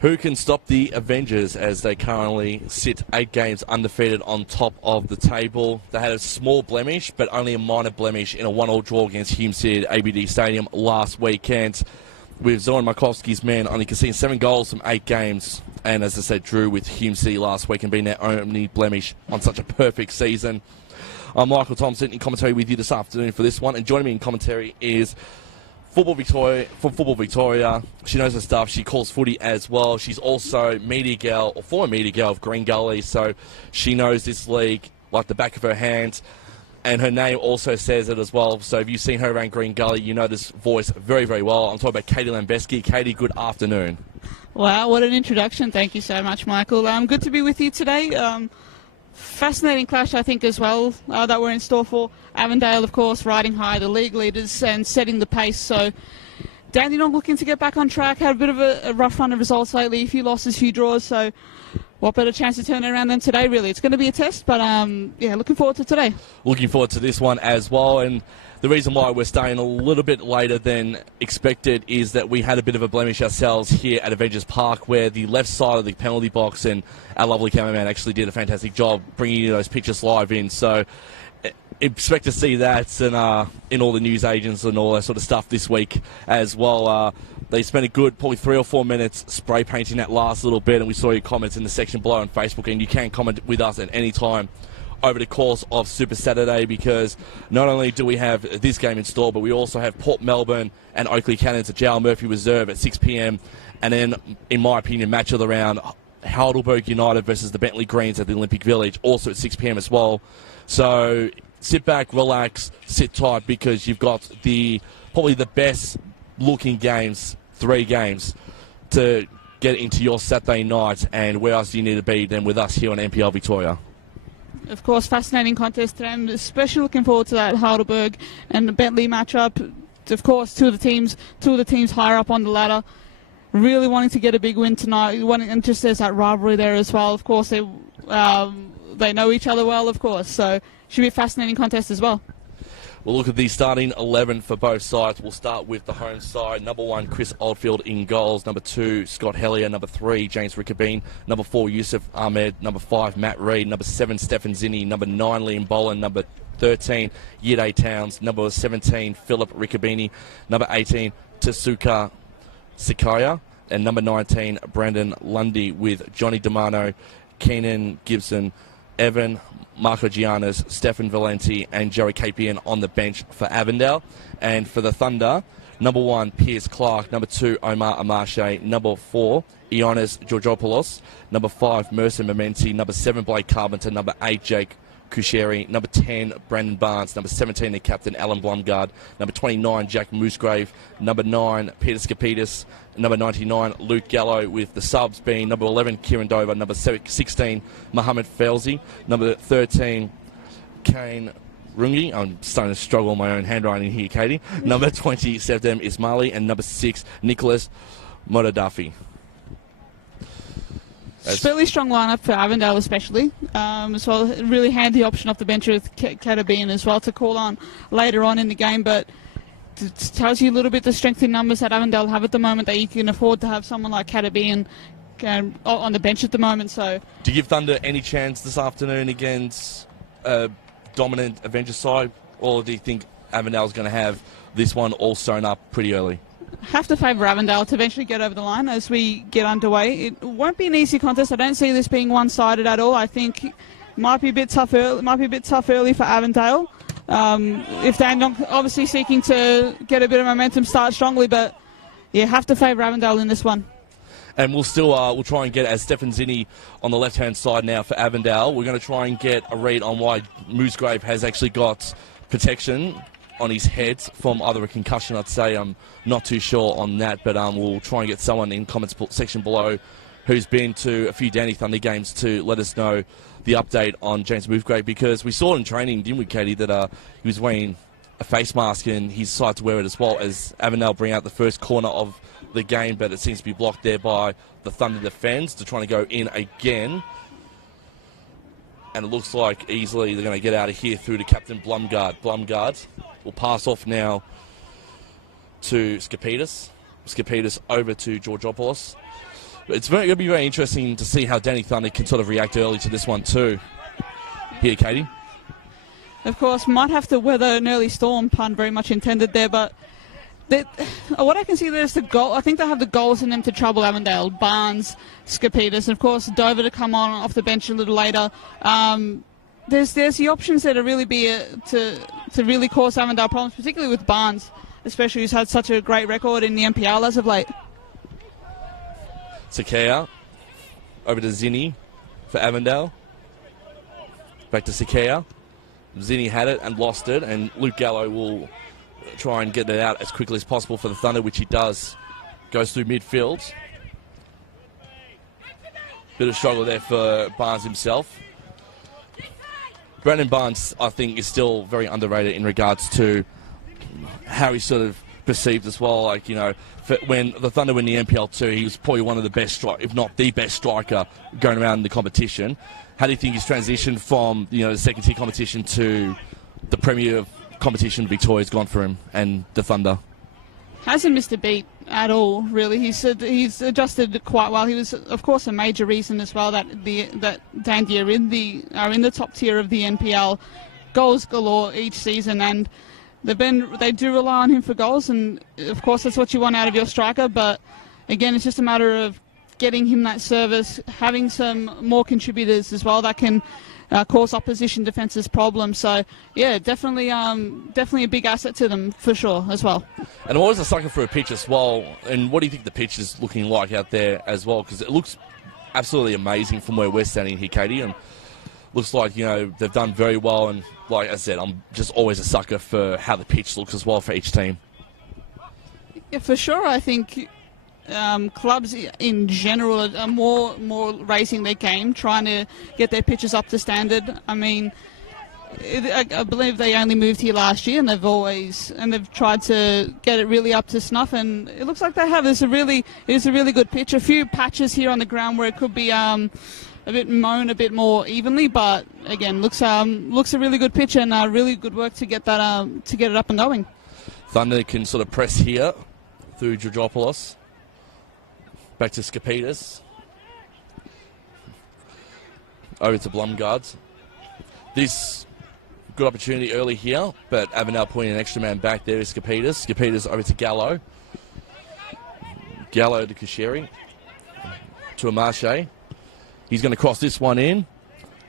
Who can stop the Avengers as they currently sit 8 games undefeated on top of the table? They had a small blemish, but only a minor blemish in a 1-1 draw against Hume City at ABD Stadium last weekend, with Zoran Markovsky's men only conceding 7 goals from 8 games, and as I said, drew with Hume City last week and being their only blemish on such a perfect season. I'm Michael Thompson in commentary with you this afternoon for this one, and joining me in commentary is Football Victoria. She knows her stuff. She calls footy as well. She's also media girl, or former media girl of Green Gully, so she knows this league like the back of her hand. And her name also says it as well. So if you've seen her around Green Gully, you know this voice very, very well. I'm talking about Katie Lambeski. Katie, good afternoon. Wow, what an introduction. Thank you so much, Michael. Good to be with you today. Fascinating clash, I think, as well, that we're in store for. Avondale, of course, riding high, the league leaders, and setting the pace. So Dandenong looking to get back on track. Had a bit of a rough run of results lately, a few losses, a few draws. So what better chance to turn it around than today, really? It's going to be a test, but yeah, looking forward to today. Looking forward to this one as well. And the reason why we're staying a little bit later than expected is that we had a bit of a blemish ourselves here at Avengers Park, where the left side of the penalty box, and our lovely cameraman actually did a fantastic job bringing you those pictures live in. So expect to see that in all the news agents and all that sort of stuff this week as well. They spent a good probably 3 or 4 minutes spray painting that last little bit, and we saw your comments in the section below on Facebook, and you can comment with us at any time over the course of Super Saturday, because not only do we have this game in store, but we also have Port Melbourne and Oakley Cannons at JL Murphy Reserve at 6 p.m. And then, in my opinion, match of the round, Heidelberg United versus the Bentley Greens at the Olympic Village, also at 6 p.m. as well. So sit back, relax, sit tight, because you've got probably the best looking games, 3 games, to get into your Saturday night. And where else do you need to be than with us here on NPL Victoria? Of course, fascinating contest today. I'm especially looking forward to that Heidelberg and the Bentley matchup. Of course, two of the teams higher up on the ladder, really wanting to get a big win tonight. And just there's that rivalry there as well. Of course, they know each other well, of course. So should be a fascinating contest as well. We'll look at the starting 11 for both sides. We'll start with the home side. Number 1, Chris Oldfield in goals. Number 2, Scott Hellier. Number 3, James Rickabeen. Number 4, Yusuf Ahmed. Number 5, Matt Reid. Number 7, Stefan Zinni. Number 9, Liam Boland. Number 13, Yide Towns. Number 17, Philip Riccabini. Number 18, Tasuka Sikaya. And number 19, Brandon Lundy, with Johnny D'Amano, Keenan Gibson, Evan Marco Giannis, Stefan Valenti, and Joey Capian on the bench for Avondale. And for the Thunder, number 1, Piers Clark. Number 2, Omar Amarche. Number 4, Ioannis Georgopoulos. Number 5, Mercer Mementi. Number 7, Blake Carpenter. Number 8, Jake Kusheri. Number 10, Brandon Barnes. Number 17, the captain, Alan Blumgard. Number 29, Jack Moosegrave. Number 9, Peter Skapitis. Number 99, Luke Gallo, with the subs being number 11, Kieran Dover. Number 16, Mohammed Felzi. Number 13, Kane Rungi. I'm starting to struggle on my own handwriting here, Katie. Number 20, Sevdem Ismaili. And number 6, Nicholas Modadafi. Fairly strong lineup for Avondale, especially. As well, really handy option off the bench with Katabin as well to call on later on in the game. But it tells you a little bit the strength in numbers that Avondale have at the moment, that you can afford to have someone like Katabin on the bench at the moment. So, do you give Thunder any chance this afternoon against a dominant Avengers side, or do you think Avondale's going to have this one all sewn up pretty early? Have to favour Avondale to eventually get over the line as we get underway. It won't be an easy contest. I don't see this being one-sided at all. I think it might be a bit tough early for Avondale. If they're not obviously seeking to get a bit of momentum, start strongly, but yeah, have to favour Avondale in this one. And we'll still we'll try and get, as Stefan Zinni on the left-hand side now for Avondale, we're going to try and get a read on why Moosegrave has actually got protection on his head from either a concussion, I'd say. I'm not too sure on that, but we'll try and get someone in comments section below who's been to a few Danny Thunder games to let us know the update on James Moosegrave, because we saw in training, didn't we, Katie, that he was wearing a face mask and he's decided to wear it as well, as Avondale bring out the first corner of the game, but it seems to be blocked there by the Thunder defence to trying to go in again. And it looks like easily they're going to get out of here through to Captain Blumgard. Blumgard will pass off now to Skapitis. Skapitis over to Georgopoulos. It's going to be very interesting to see how Danny Thunder can sort of react early to this one too. Here, Katie. Of course, might have to weather an early storm, pun very much intended there, but what I can see there's the goal. I think they have the goals in them to trouble Avondale. Barnes, Skapitas, and of course Dover to come on off the bench a little later. There's the options there to really to really cause Avondale problems, particularly with Barnes, especially who's had such a great record in the NPL as of late. Sakea over to Zinni for Avondale. Back to Sakea. Zinni had it and lost it, and Luke Gallo will try and get it out as quickly as possible for the Thunder, which he does. Goes through midfield. Bit of struggle there for Barnes himself. Brandon Barnes, I think, is still very underrated in regards to how he's sort of perceived as well. Like, you know, when the Thunder win the NPL 2, he was probably one of the best, if not the best striker going around in the competition. How do you think his transition from, you know, the second tier competition to the Premier competition Victoria's gone for him and the Thunder? Hasn't missed a beat at all, really. He's adjusted quite well. He was, of course, a major reason as well that Dandy are in the top tier of the NPL. Goals galore each season, and they do rely on him for goals, and of course that's what you want out of your striker. But again, it's just a matter of getting him that service, having some more contributors as well that can cause opposition defences problems. So yeah, definitely a big asset to them for sure as well. And I'm always a sucker for a pitch as well. And what do you think the pitch is looking like out there as well? Because it looks absolutely amazing from where we're standing here, Katie, and looks like, you know, they've done very well. And like I said, I'm just always a sucker for how the pitch looks as well for each team. Yeah, for sure. I think clubs in general are more raising their game, trying to get their pitches up to standard. I mean, I believe they only moved here last year, and they've tried to get it really up to snuff, and it looks like they have. It is a really good pitch. A few patches here on the ground where it could be a bit mown a bit more evenly, but again, looks a really good pitch, and really good work to get that to get it up and going. Thunder can sort of press here through Georgopoulos. Back to Skapitas. Over to Blumgard. This good opportunity early here, but Avondale putting an extra man back there is Skapitas. Skapitas over to Gallo. Gallo to Kasheri. To Amache. He's going to cross this one in,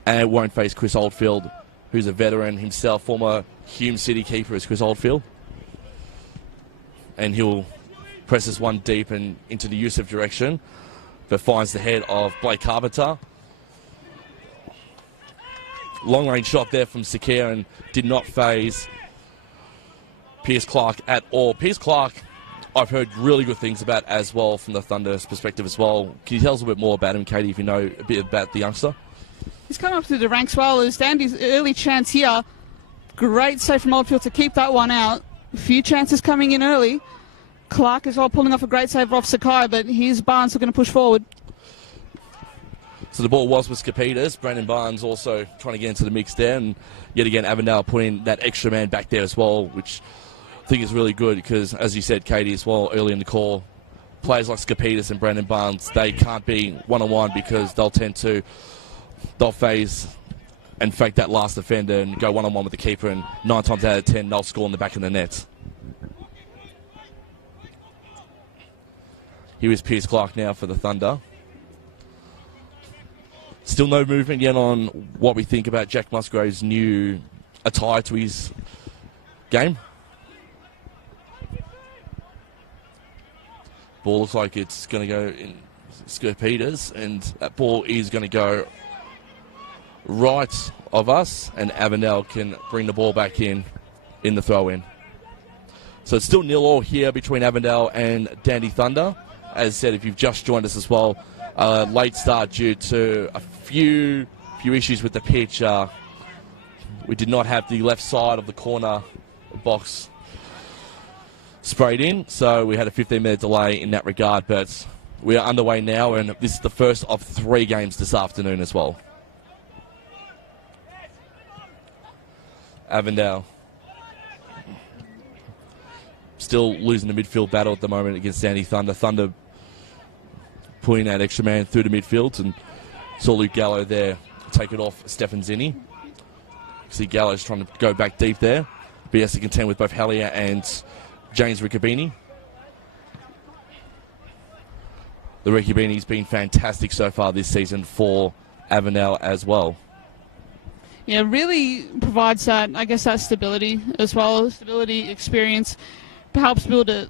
and it won't face Chris Oldfield, who's a veteran himself, former Hume City keeper is Chris Oldfield. And he'll press this one deep and into the Yusuf direction, but finds the head of Blake Carpenter. Long range shot there from Sakir and did not phase Pierce Clark at all. Pierce Clark, I've heard really good things about as well from the Thunder's perspective as well. Can you tell us a bit more about him, Katie, if you know a bit about the youngster? He's come up through the ranks well. As Dandy's early chance here. Great save from Oldfield to keep that one out. A few chances coming in early. Clark as well pulling off a great save off Sakai, but here's Barnes looking to push forward. So the ball was with Skapitas. Brandon Barnes also trying to get into the mix there, and yet again Avondale putting that extra man back there as well, which I think is really good because, as you said, Katie, as well early in the call, players like Skapitas and Brandon Barnes, they can't be one-on-one because they'll phase and fake that last defender and go one-on-one with the keeper, and 9 times out of 10 they'll score in the back of the net. Here is Pierce Clark now for the Thunder. Still no movement yet on what we think about Jack Musgrave's new attire to his game. Ball looks like it's going to go in Skapitas, and that ball is going to go right of us, and Avondale can bring the ball back in the throw-in. So it's still 0-0 here between Avondale and Dandy Thunder. As I said, if you've just joined us as well, late start due to a few issues with the pitch. We did not have the left side of the corner box sprayed in, so we had a 15-minute delay in that regard, but we are underway now, and this is the first of 3 games this afternoon as well. Avondale still losing the midfield battle at the moment against Dandy Thunder. Thunder putting that extra man through the midfield, and saw Luke Gallo there take it off Stefan Zinni. See Gallo's trying to go back deep there, but he has to contend with both Hallier and James Riccobini. The Riccobini's been fantastic so far this season for Avondale as well. Yeah, really provides that, I guess, that stability as well, stability, experience, helps build a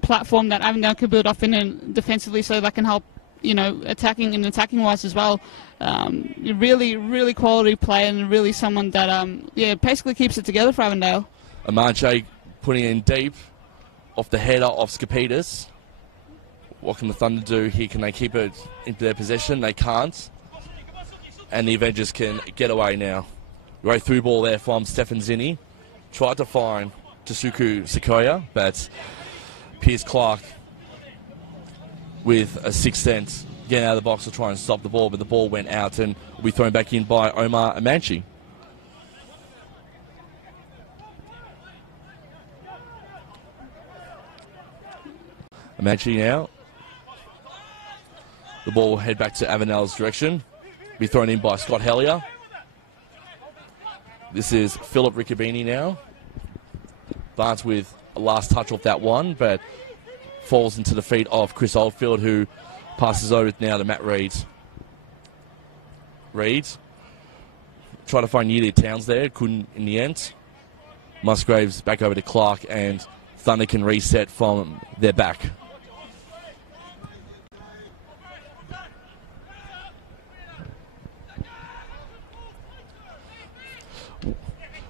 platform that Avondale can build off in and defensively, so that can help, attacking wise as well. Really, really quality player, and really someone that, basically keeps it together for Avondale. Amanche putting in deep off the header of Skapitas. What can the Thunder do here? Can they keep it into their possession? They can't. And the Avengers can get away now. Right through ball there from Stefan Zinni. Tried to find Tasuku Sequoia, but Pierce Clark with a sixth sense getting out of the box to try and stop the ball, but the ball went out and will be thrown back in by Omar Amanchi. Amanchi now. The ball will head back to Avondale's direction. Be thrown in by Scott Hellier. This is Philip Riccobini now. Barnes with a last touch off that one, but falls into the feet of Chris Oldfield, who passes over now to Matt Reed. Reed tried to find Yealy Towns there, couldn't in the end. Musgraves back over to Clark, and Thunder can reset from their back.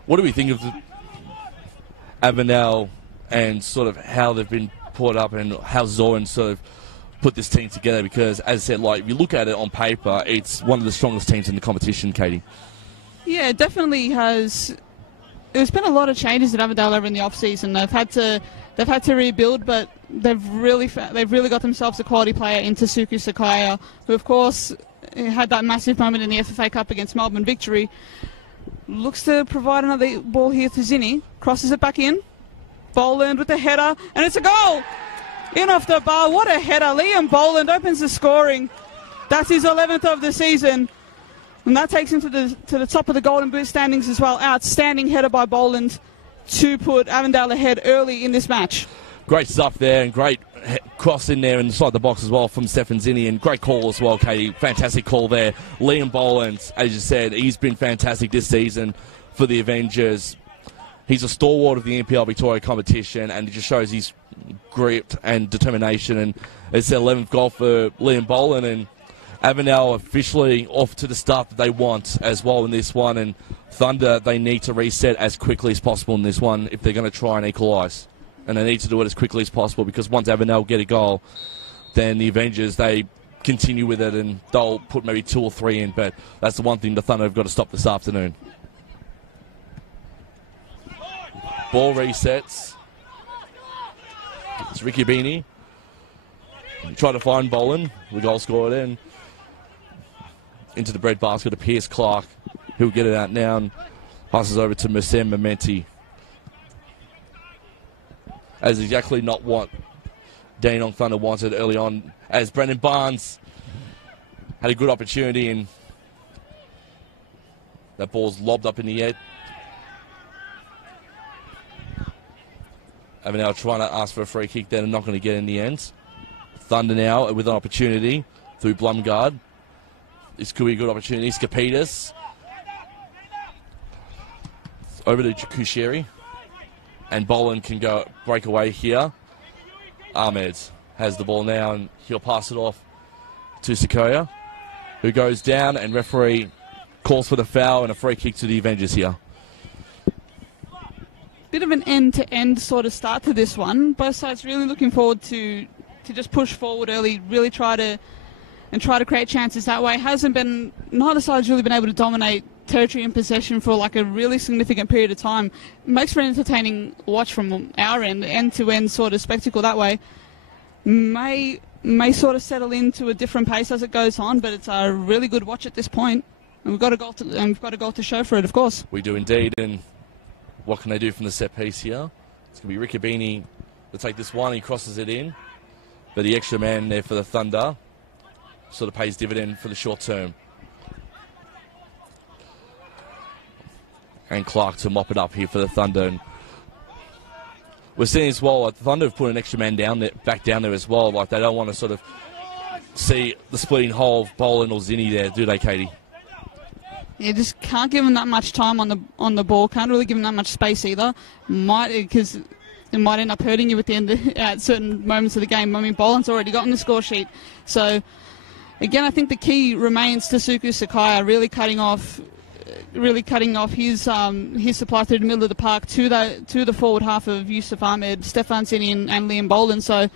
What do we think of Avondale and sort of how they've been put up and how Zoran sort of put this team together? Because, as I said, if you look at it on paper, it's one of the strongest teams in the competition, Katie. Yeah, it definitely has. There's been a lot of changes at Avondale over in the off-season. They've had to rebuild, but they've really got themselves a quality player in Tasuku Sakaya, who, of course, had that massive moment in the FFA Cup against Melbourne Victory. Looks to provide another ball here to Zinni. Crosses it back in. Boland with the header, and it's a goal! In off the bar. What a header. Liam Boland opens the scoring. That's his 11th of the season. And that takes him to the top of the Golden Boot standings as well. Outstanding header by Boland to put Avondale ahead early in this match. Great stuff there, and great cross in there inside the box as well from Stefan Zinni, and great call as well, Katie. Fantastic call there. Liam Boland, as you said, he's been fantastic this season for the Avengers. He's a stalwart of the NPL Victoria competition, and it just shows his grit and determination. And it's their 11th goal for Liam Boland, and Avondale officially off to the start that they want as well in this one. And Thunder, they need to reset as quickly as possible in this one if they're going to try and equalise. And they need to do it as quickly as possible, because once Avondale get a goal, then the Avengers, they continue with it and they'll put maybe 2 or 3 in. But that's the one thing the Thunder have got to stop this afternoon. Ball resets. It's Riccobini. Try to find Boland, the goal scorer, and into the bread basket to Pierce Clark, who'll get it out now and passes over to Mercem Mementi. As exactly not what Dandenong Thunder wanted early on, as Brendan Barnes had a good opportunity, and that ball's lobbed up in the air. Avondale trying to ask for a free kick there and not going to get in the end. Thunder now with an opportunity through Blumgard. This could be a good opportunity. Skapitas over to Kusheri. And Boland can go break away here. Ahmed has the ball now, and he'll pass it off to Sequoia, who goes down, and referee calls for the foul and a free kick to the Avengers here. Bit of an end-to-end sort of start to this one. Both sides really looking forward to just push forward early, really try to create chances that way. Neither side's really been able to dominate territory and possession for like a really significant period of time. It makes for an entertaining watch from our end-to-end sort of spectacle that way. May sort of settle into a different pace as it goes on, but it's a really good watch at this point. And we've got a goal to show for it, of course. We do indeed, and what can they do from the set piece here? It's going to be Riccobini to take this one. He crosses it in, but the extra man there for the Thunder sort of pays dividend for the short term. And Clark to mop it up here for the Thunder. And we're seeing as well, like, the Thunder have put an extra man back down there as well. Like, they don't want to sort of see the splitting hole of Boland or Zinni there, do they, Katie? Yeah, just can't give him that much time on the ball. Can't really give him that much space either. Because it might end up hurting you at the end at certain moments of the game. I mean, Boland's already gotten the score sheet. So, again, I think the key remains Tasuku Sakaya really cutting off his supply through the middle of the park to the forward half of Yusuf Ahmed, Stefan Zinni and Liam Boland. So,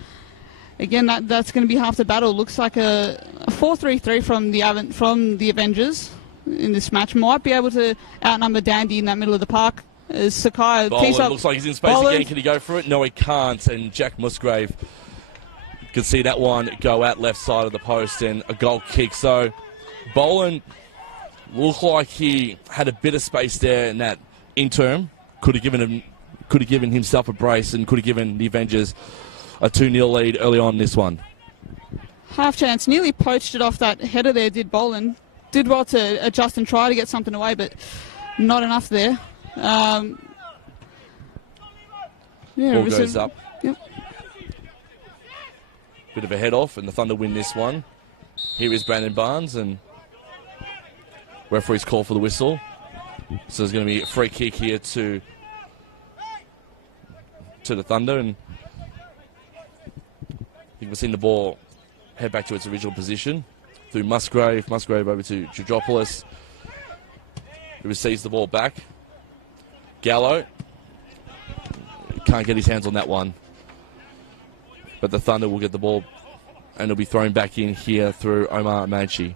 again, that's going to be half the battle. Looks like a 4-3-3 from the Avengers in this match. Might be able to outnumber Dandy in that middle of the park. As Sakai tees up. Looks like he's in space again. Can he go for it? No, he can't. And Jack Musgrave can see that one go out left side of the post and a goal kick. So Boland looked like he had a bit of space there in that interim. Could have given himself a brace and could have given the Avengers a 2-0 lead early on in this one. Half chance. Nearly poached it off that header there, did Boland. Did well to adjust and try to get something away, but not enough there. Ball goes up. Yep. Bit of a head off, and the Thunder win this one. Here is Brandon Barnes, and referee's call for the whistle. So there's going to be a free kick here to the Thunder, and I think we've seen the ball head back to its original position through Musgrave over to Georgopoulos, who receives the ball back. Gallo can't get his hands on that one, but the Thunder will get the ball and it'll be thrown back in here through Omar Amanchi.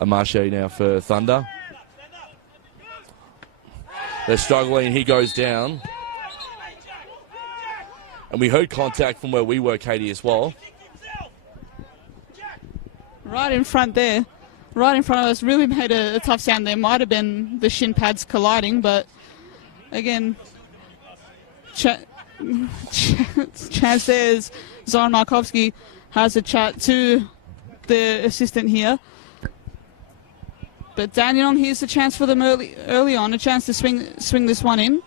Amarche now for Thunder. They're struggling. He goes down. And we heard contact from where we were, Katie, as well. Right in front there. Right in front of us. Really made a tough sound there. Might have been the shin pads colliding, but again, chance there's Zoran Markovsky has a chat to the assistant here. But Dandenong, here's the chance for them early on, a chance to swing this one in.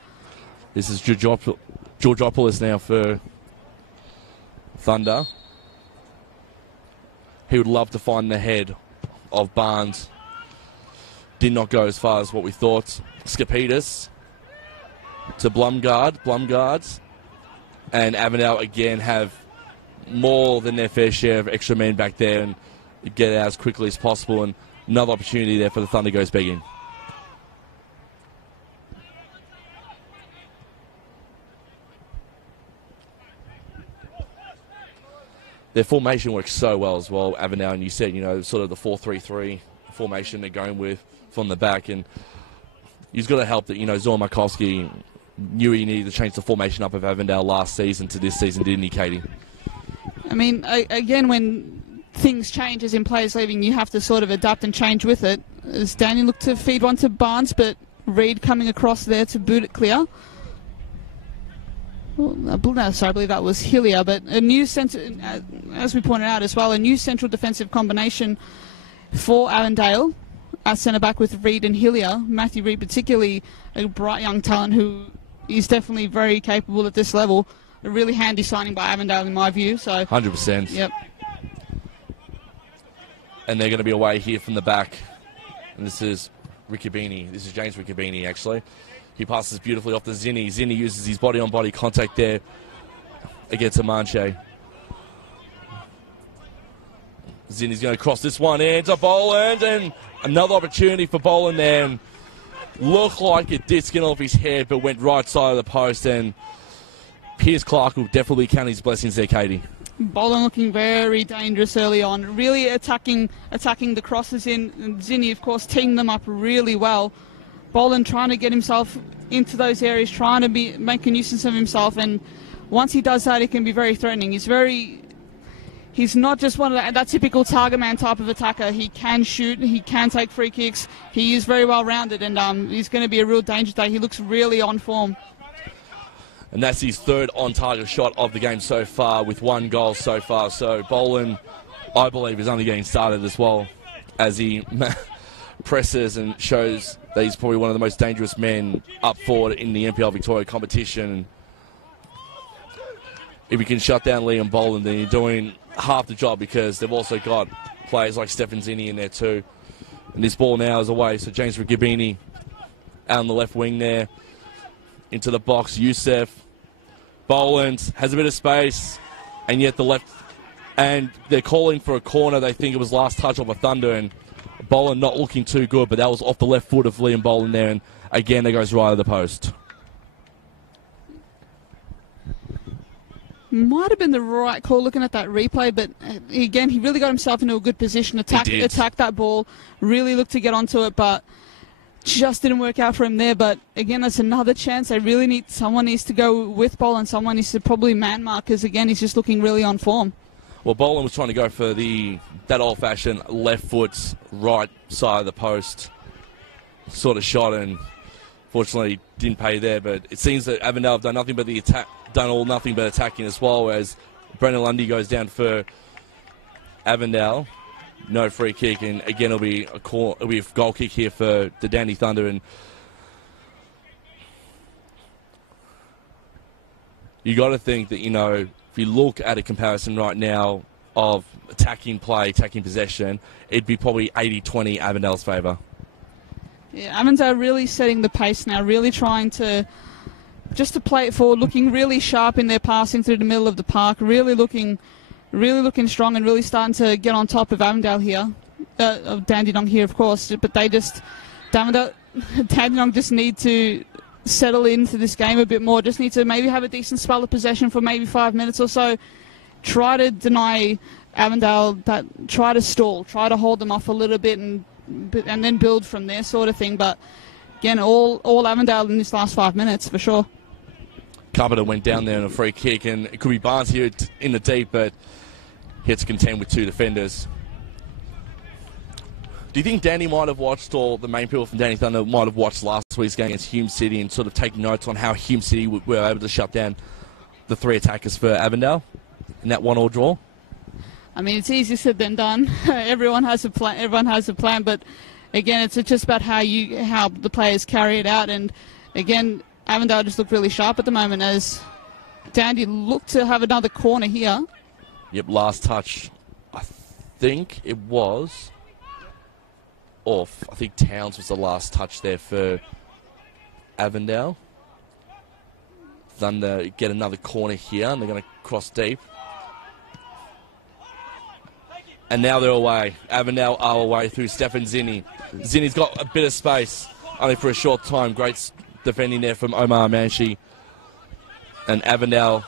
This is Georgopoulos now for Thunder. He would love to find the head of Barnes. Did not go as far as what we thought. Skapitis to Blumgard. And Avondale again have more than their fair share of extra men back there and get it out as quickly as possible. And another opportunity there for the Thunder goes begging. Their formation works so well as well, Avondale, and you said, sort of the 4-3-3 formation they're going with from the back, and he's got to help that, Zoran Markovsky knew he needed to change the formation up of Avondale last season to this season, didn't he, Katie? I mean, again, when things change as in players leaving, you have to sort of adapt and change with it. As Danny looked to feed one to Barnes, but Reed coming across there to boot it clear. Well, I believe that was Hillier, but a new centre, as we pointed out as well, a new central defensive combination for Avondale at centre back with Reed and Hillier. Matthew Reed, particularly a bright young talent who is definitely very capable at this level. A really handy signing by Avondale in my view. So 100%. Yep. And they're going to be away here from the back, and this is Riccobini. This is James Riccobini actually. He passes beautifully off to Zinni. Zinni uses his body-on-body contact there against Amanche. Zinni's going to cross this one into Boland, and another opportunity for Boland there. And looked like it did skin off his head, but went right side of the post, and Piers Clark will definitely count his blessings there, Katie. Boland looking very dangerous early on, really attacking the crosses in, and Zinni, of course, teeing them up really well. Boland trying to get himself into those areas, trying to make a nuisance of himself, and once he does that, it can be very threatening. He's not just one of that typical target man type of attacker. He can shoot, he can take free kicks, he is very well rounded, and he's going to be a real danger today. He looks really on form. And that's his third on-target shot of the game so far, with 1 goal so far. So Boland, I believe, is only getting started as well, as he presses and shows that he's probably one of the most dangerous men up forward in the NPL Victoria competition. If you can shut down Liam Boland, then you're doing half the job, because they've also got players like Stefan Zinni in there too. And this ball now is away, so James Riccobini out on the left wing there. Into the box, Youssef. Boland has a bit of space, and yet the left, and they're calling for a corner. They think it was last touch of a Thunder, and Boland not looking too good, but that was off the left foot of Liam Boland there, and again, that goes right of the post. Might have been the right call looking at that replay, but again, he really got himself into a good position, attack that ball, really looked to get onto it, but just didn't work out for him there. But again, that's another chance. They really need, someone needs to go with Boland, someone needs to probably man mark, because again, he's just looking really on form. Well, Boland was trying to go for that old-fashioned left foot, right side of the post sort of shot, and fortunately didn't pay there. But it seems that Avondale have done nothing but nothing but attacking as well, as Brendan Lundy goes down for Avondale. No free kick, and again it'll be a goal kick here for the Dandy Thunder. And you got to think that, if you look at a comparison right now of attacking play, attacking possession, it'd be probably 80-20 Avondale's favour. Yeah, Avondale really setting the pace now, really trying to play it forward, looking really sharp in their passing through the middle of the park, really looking strong, and really starting to get on top of Avondale here, of Dandenong here, of course. But Dandenong just need to settle into this game a bit more. Just need to maybe have a decent spell of possession for maybe 5 minutes or so. Try to deny Avondale that. Try to stall. Try to hold them off a little bit, and then build from there, sort of thing. But again, all Avondale in this last 5 minutes for sure. Carpenter went down there on a free kick, and it could be Barnes here in the deep, but he had to contend with 2 defenders. Do you think Danny might have watched, or the main people from Danny Thunder might have watched last week's game against Hume City and sort of taken notes on how Hume City were able to shut down the 3 attackers for Avondale in that 1-1 draw? I mean, it's easier said than done. Everyone has a plan, but again, it's just about how the players carry it out. And again, Avondale just looked really sharp at the moment, as Dandy looked to have another corner here. Yep, last touch. I think it was off. I think Towns was the last touch there for Avondale. Thunder get another corner here, and they're going to cross deep. And now they're away. Avondale are away through Stefan Zinni. Zinni's got a bit of space, only for a short time. Great defending there from Omar Manshi. And Avondale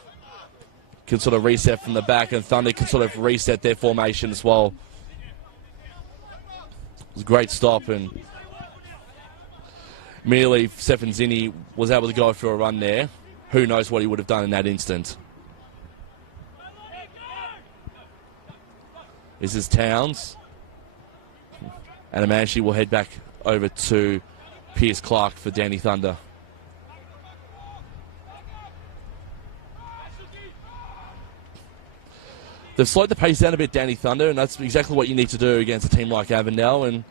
can sort of reset from the back, and Thunder can sort of reset their formation as well. It was a great stop, and merely Stefan Zinni was able to go for a run there. Who knows what he would have done in that instant. This is Towns. And Amanshi will head back over to Pierce Clark for Danny Thunder. They've slowed the pace down a bit, Danny Thunder, and that's exactly what you need to do against a team like Avondale. And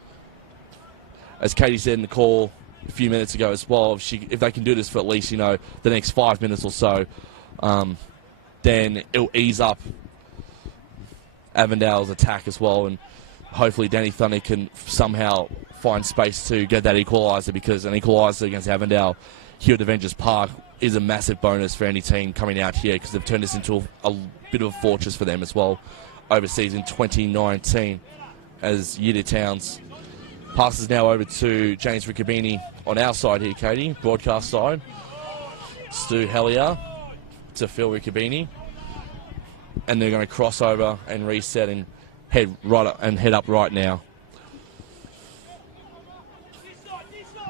as Katie said in the call a few minutes ago as well, if they can do this for at least, the next 5 minutes or so, then it'll ease up Avondale's attack as well, and hopefully Danny Thunder can somehow find space to get that equaliser, because an equaliser against Avondale here at Avengers Park is a massive bonus for any team coming out here, because they've turned this into a bit of a fortress for them as well overseas in 2019. As Yida Towns passes now over to James Riccobini on our side here, Katie, broadcast side. Stu Hellier to Phil Riccobini. And they're going to cross over and reset and head up right now.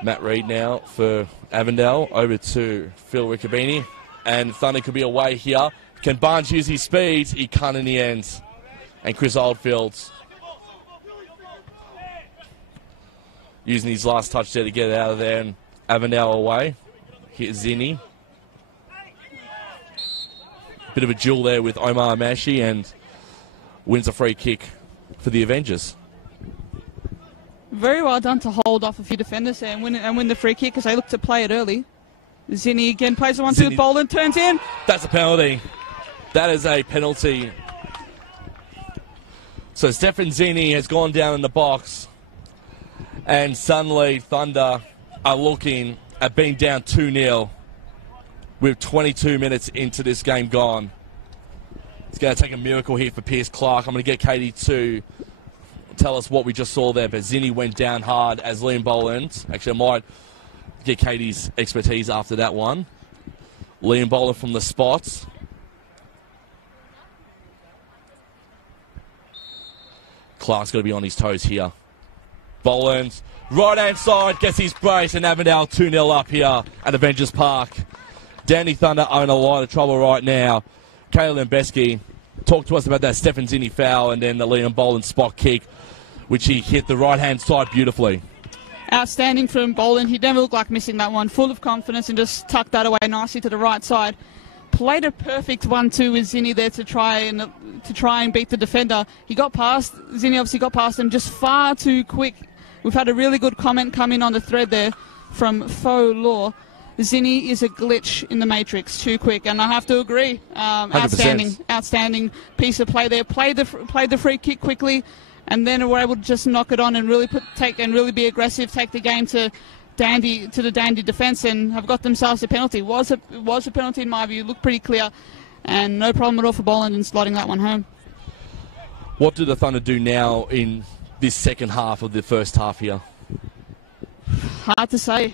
Matt Reid now for Avondale over to Phil Riccobini, and Thunder could be away here. Can Barnes use his speed? He can't in the end. And Chris Oldfield using his last touch there to get it out of there, and Avondale away. Here's Zinni. bit of a duel there with Omar Amashi and wins a free kick for the Avengers. Very well done to hold off a few defenders there and win the free kick as they look to play it early. Zinni again plays the one to Boland, turns in. That's a penalty. That is a penalty. So Stefan Zinni has gone down in the box, and suddenly Thunder are looking at being down 2-0 with 22 minutes into this game gone. It's going to take a miracle here for Pierce Clark. I'm going to get Katie to tell us what we just saw there, but Zinni went down hard as Liam Boland. Actually, I might get Katie's expertise after that one. Liam Boland from the spots. Clark's got to be on his toes here. Boland, right-hand side, gets his brace, and Avondale 2-0 up here at Avengers Park. Danny Thunder are in a lot of trouble right now. Kayla Lembeski talked to us about that Stefan Zinni foul and then the Liam Boland spot kick, which he hit the right-hand side beautifully. Outstanding from Boland. He never looked like missing that one. Full of confidence and just tucked that away nicely to the right side. Played a perfect 1-2 with Zinni there to try and beat the defender. He got past, Zinni obviously got past him just far too quick. We've had a really good comment come in on the thread there from Faux Law. Zinni is a glitch in the matrix, too quick, and I have to agree. Outstanding piece of play there. Played the free kick quickly, and then were able to just knock it on and really really be aggressive, take the game to the Dandy defence, and have got themselves a penalty. Was a penalty in my view. Looked pretty clear, and no problem at all for Boland in slotting that one home. What do the Thunder do now in this second half of the first half here? Hard to say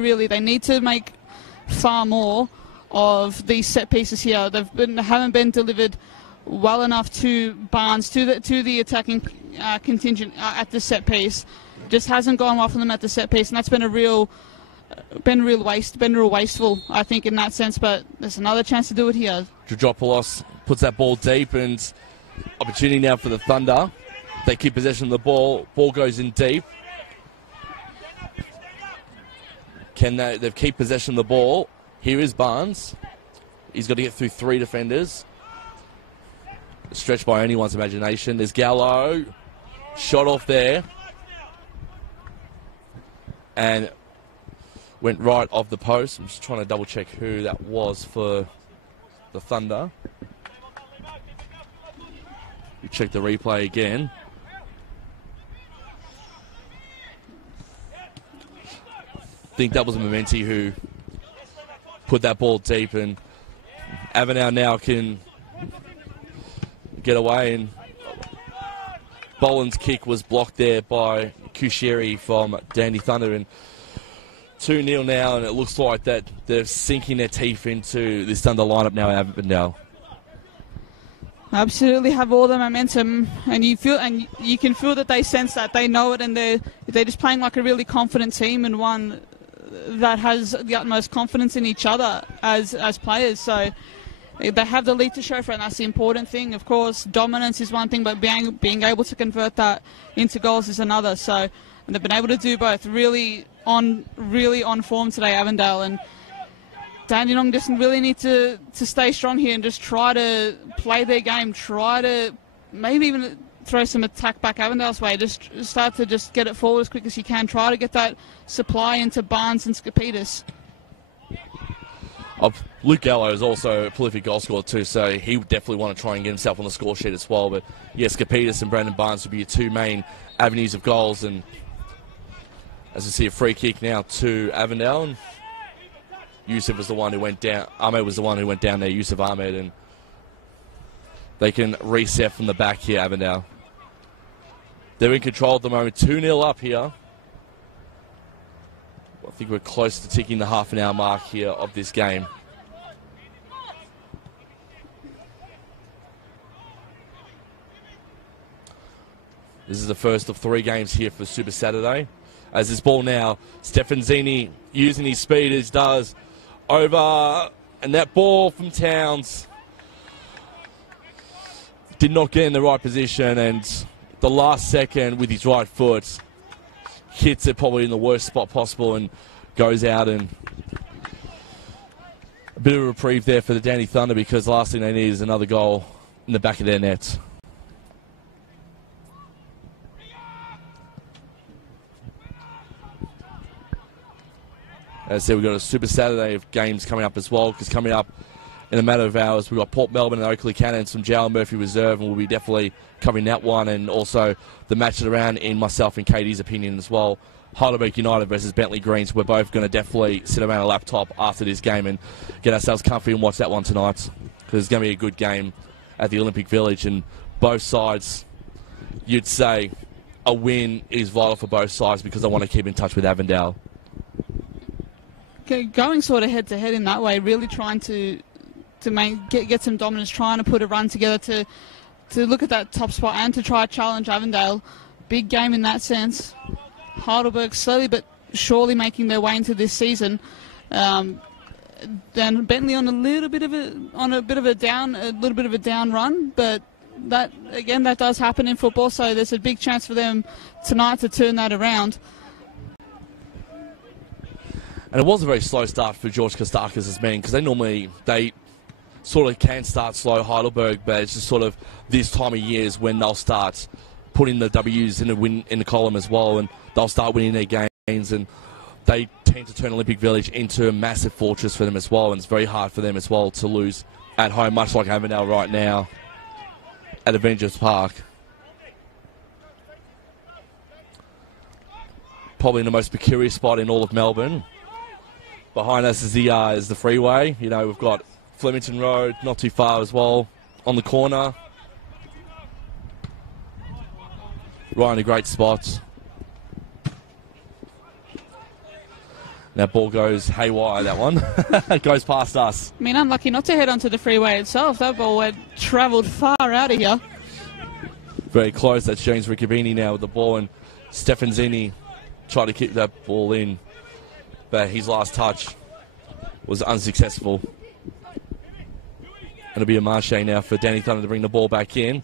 really. They need to make far more of these set pieces here. Haven't been delivered well enough to Barnes, to the attacking contingent at the set piece. Just hasn't gone well for them at the set piece, and that's been real wasteful, I think, in that sense. But there's another chance to do it here. Dragopoulos puts that ball deep, and opportunity now for the Thunder. They keep possession of the ball. Ball goes in deep. They've keep possession of the ball. Here is Barnes. He's got to get through three defenders. Stretched by anyone's imagination. There's Gallo. Shot off there. And went right off the post. I'm just trying to double check who that was for the Thunder. You check the replay again. I think that was Mementi who put that ball deep, and Avondale now can get away, and Boland's kick was blocked there by Kusheri from Dandy Thunder, and 2-0 now, and it looks like that they're sinking their teeth into this Thunder lineup now at Avondale. Absolutely have all the momentum, and you can feel that they sense that, they know it, and they're just playing like a really confident team, and one that has the utmost confidence in each other as players. So they have the lead to show for it, and that's the important thing. Of course, dominance is one thing, but being able to convert that into goals is another. So, and they've been able to do both. Really on form today, Avondale, and Dandenong just really need to stay strong here and just try to play their game. Try to maybe even throw some attack back Avondale's way. Just start to just get it forward as quick as you can. Try to get that supply into Barnes and Skapitis. Luke Gallo is also a prolific goal scorer too, so he would definitely want to try and get himself on the score sheet as well. But yes, Skapitis and Brandon Barnes would be your two main avenues of goals. And as we see, a free kick now to Avondale. And Yusuf was the one who went down. Ahmed was the one who went down there, Yusuf Ahmed, and they can reset from the back here, Avondale. They're in control at the moment. 2-0 up here. I think we're close to ticking the half-an-hour mark here of this game. This is the first of 3 games here for Super Saturday. As this ball now, Stefan Zinni using his speed as does. Over, and that ball from Towns did not get in the right position, and the last second with his right foot hits it probably in the worst spot possible and goes out, and a bit of a reprieve there for the Danny Thunder, because the last thing they need is another goal in the back of their nets. As I said, we've got a Super Saturday of games coming up as well, because coming up in a matter of hours, we've got Port Melbourne and Oakley Cannons from Joe Murphy Reserve, and we'll be definitely covering that one, and also the match around in myself and Katie's opinion as well. Heidelberg United versus Bentley Greens. We're both going to definitely sit around a laptop after this game and get ourselves comfy and watch that one tonight, because it's going to be a good game at the Olympic Village, and both sides, you'd say a win is vital for both sides, because I want to keep in touch with Avondale. Going sort of head-to-head in that way, really trying to get some dominance, trying to put a run together to look at that top spot and to try to challenge Avondale. Big game in that sense. Heidelberg slowly but surely making their way into this season. Then Bentley on a bit of a down run, but that does happen in football. So there's a big chance for them tonight to turn that around. And it was a very slow start for George Kostakis' men, because they sort of can start slow, Heidelberg, but it's just sort of this time of year is when they'll start putting the W's in the column as well, and they'll start winning their games, and they tend to turn Olympic Village into a massive fortress for them as well, and it's very hard for them as well to lose at home, much like Avondale right now at Avengers Park. Probably the most precarious spot in all of Melbourne. Behind us is the freeway. You know, we've got Flemington Road, not too far as well, on the corner. Right in a great spot. That ball goes haywire, that one. It goes past us. I mean, unlucky not to head onto the freeway itself. That ball had travelled far out of here. Very close. That's James Riccobini now with the ball, and Stefanzini tried to kick that ball in, but his last touch was unsuccessful. It'll be a Marche now for Danny Thunder to bring the ball back in.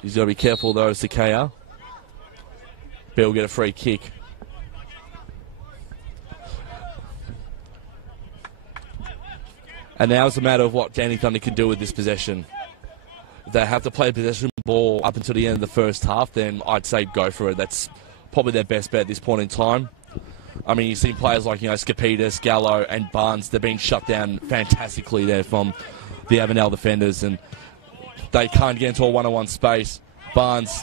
He's got to be careful though, Sakaya. Bill will get a free kick. And now it's a matter of what Danny Thunder can do with this possession. If they have to play a possession ball up until the end of the first half, then I'd say go for it. That's probably their best bet at this point in time. I mean, you've seen players like, Skapitas, Gallo and Barnes. They're being shut down fantastically there from the Avondale defenders, and they can't get into a one-on-one space. Barnes,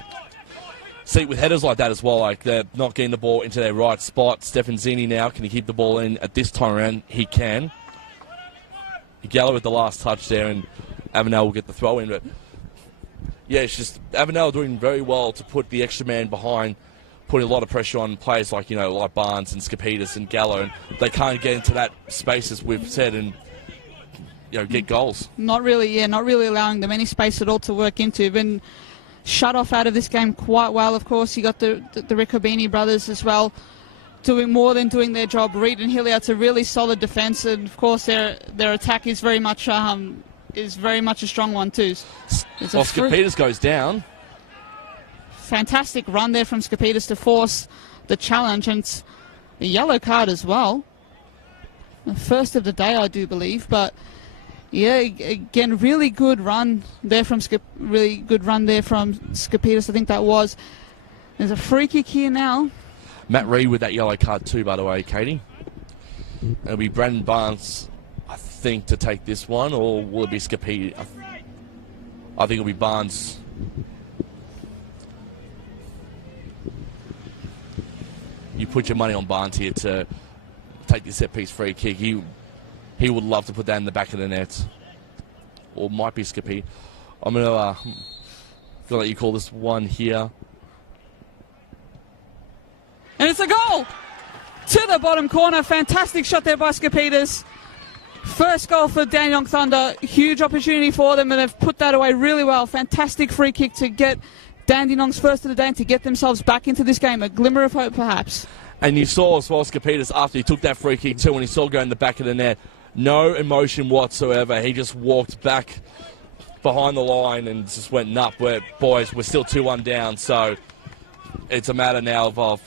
see, with headers like that as well, like they're not getting the ball into their right spot. Stefanzini now, can he keep the ball in at this time around? He can. Gallo with the last touch there, and Avondale will get the throw in. But yeah, it's just Avondale doing very well to put the extra man behind, putting a lot of pressure on players like like Barnes and Skapitas and Gallo, and they can't get into that space, as we've said, and get goals. Not really allowing them any space at all to work into. Been shut off out of this game quite well. Of course, you got the Riccobini brothers as well, doing more than doing their job. Reed and Hilliard's a really solid defence, and of course their attack is very much a strong one too. Skapitas goes down. Fantastic run there from Skapitas to force the challenge, and it's a yellow card as well. The first of the day, I do believe, but yeah, again, really good run there from Skapitas. I think that was. There's a free kick here now. Matt Reed with that yellow card too, by the way, Katie. It'll be Brandon Barnes, I think, to take this one, or will it be Skapitas? I think it'll be Barnes. You put your money on Barnes here to take the set-piece free kick. He would love to put that in the back of the net. Or might be Skippy. I'm going to let you call this one here. And it's a goal! To the bottom corner. Fantastic shot there by Skapitas. First goal for Dandenong Thunder. Huge opportunity for them, and they've put that away really well. Fantastic free kick to get Dandenong's first of the day and to get themselves back into this game. A glimmer of hope, perhaps. And you saw as well Skapitas after he took that free kick too, when he saw it go in the back of the net. No emotion whatsoever. He just walked back behind the line and just went, "Nup, we're still 2-1 down." So it's a matter now of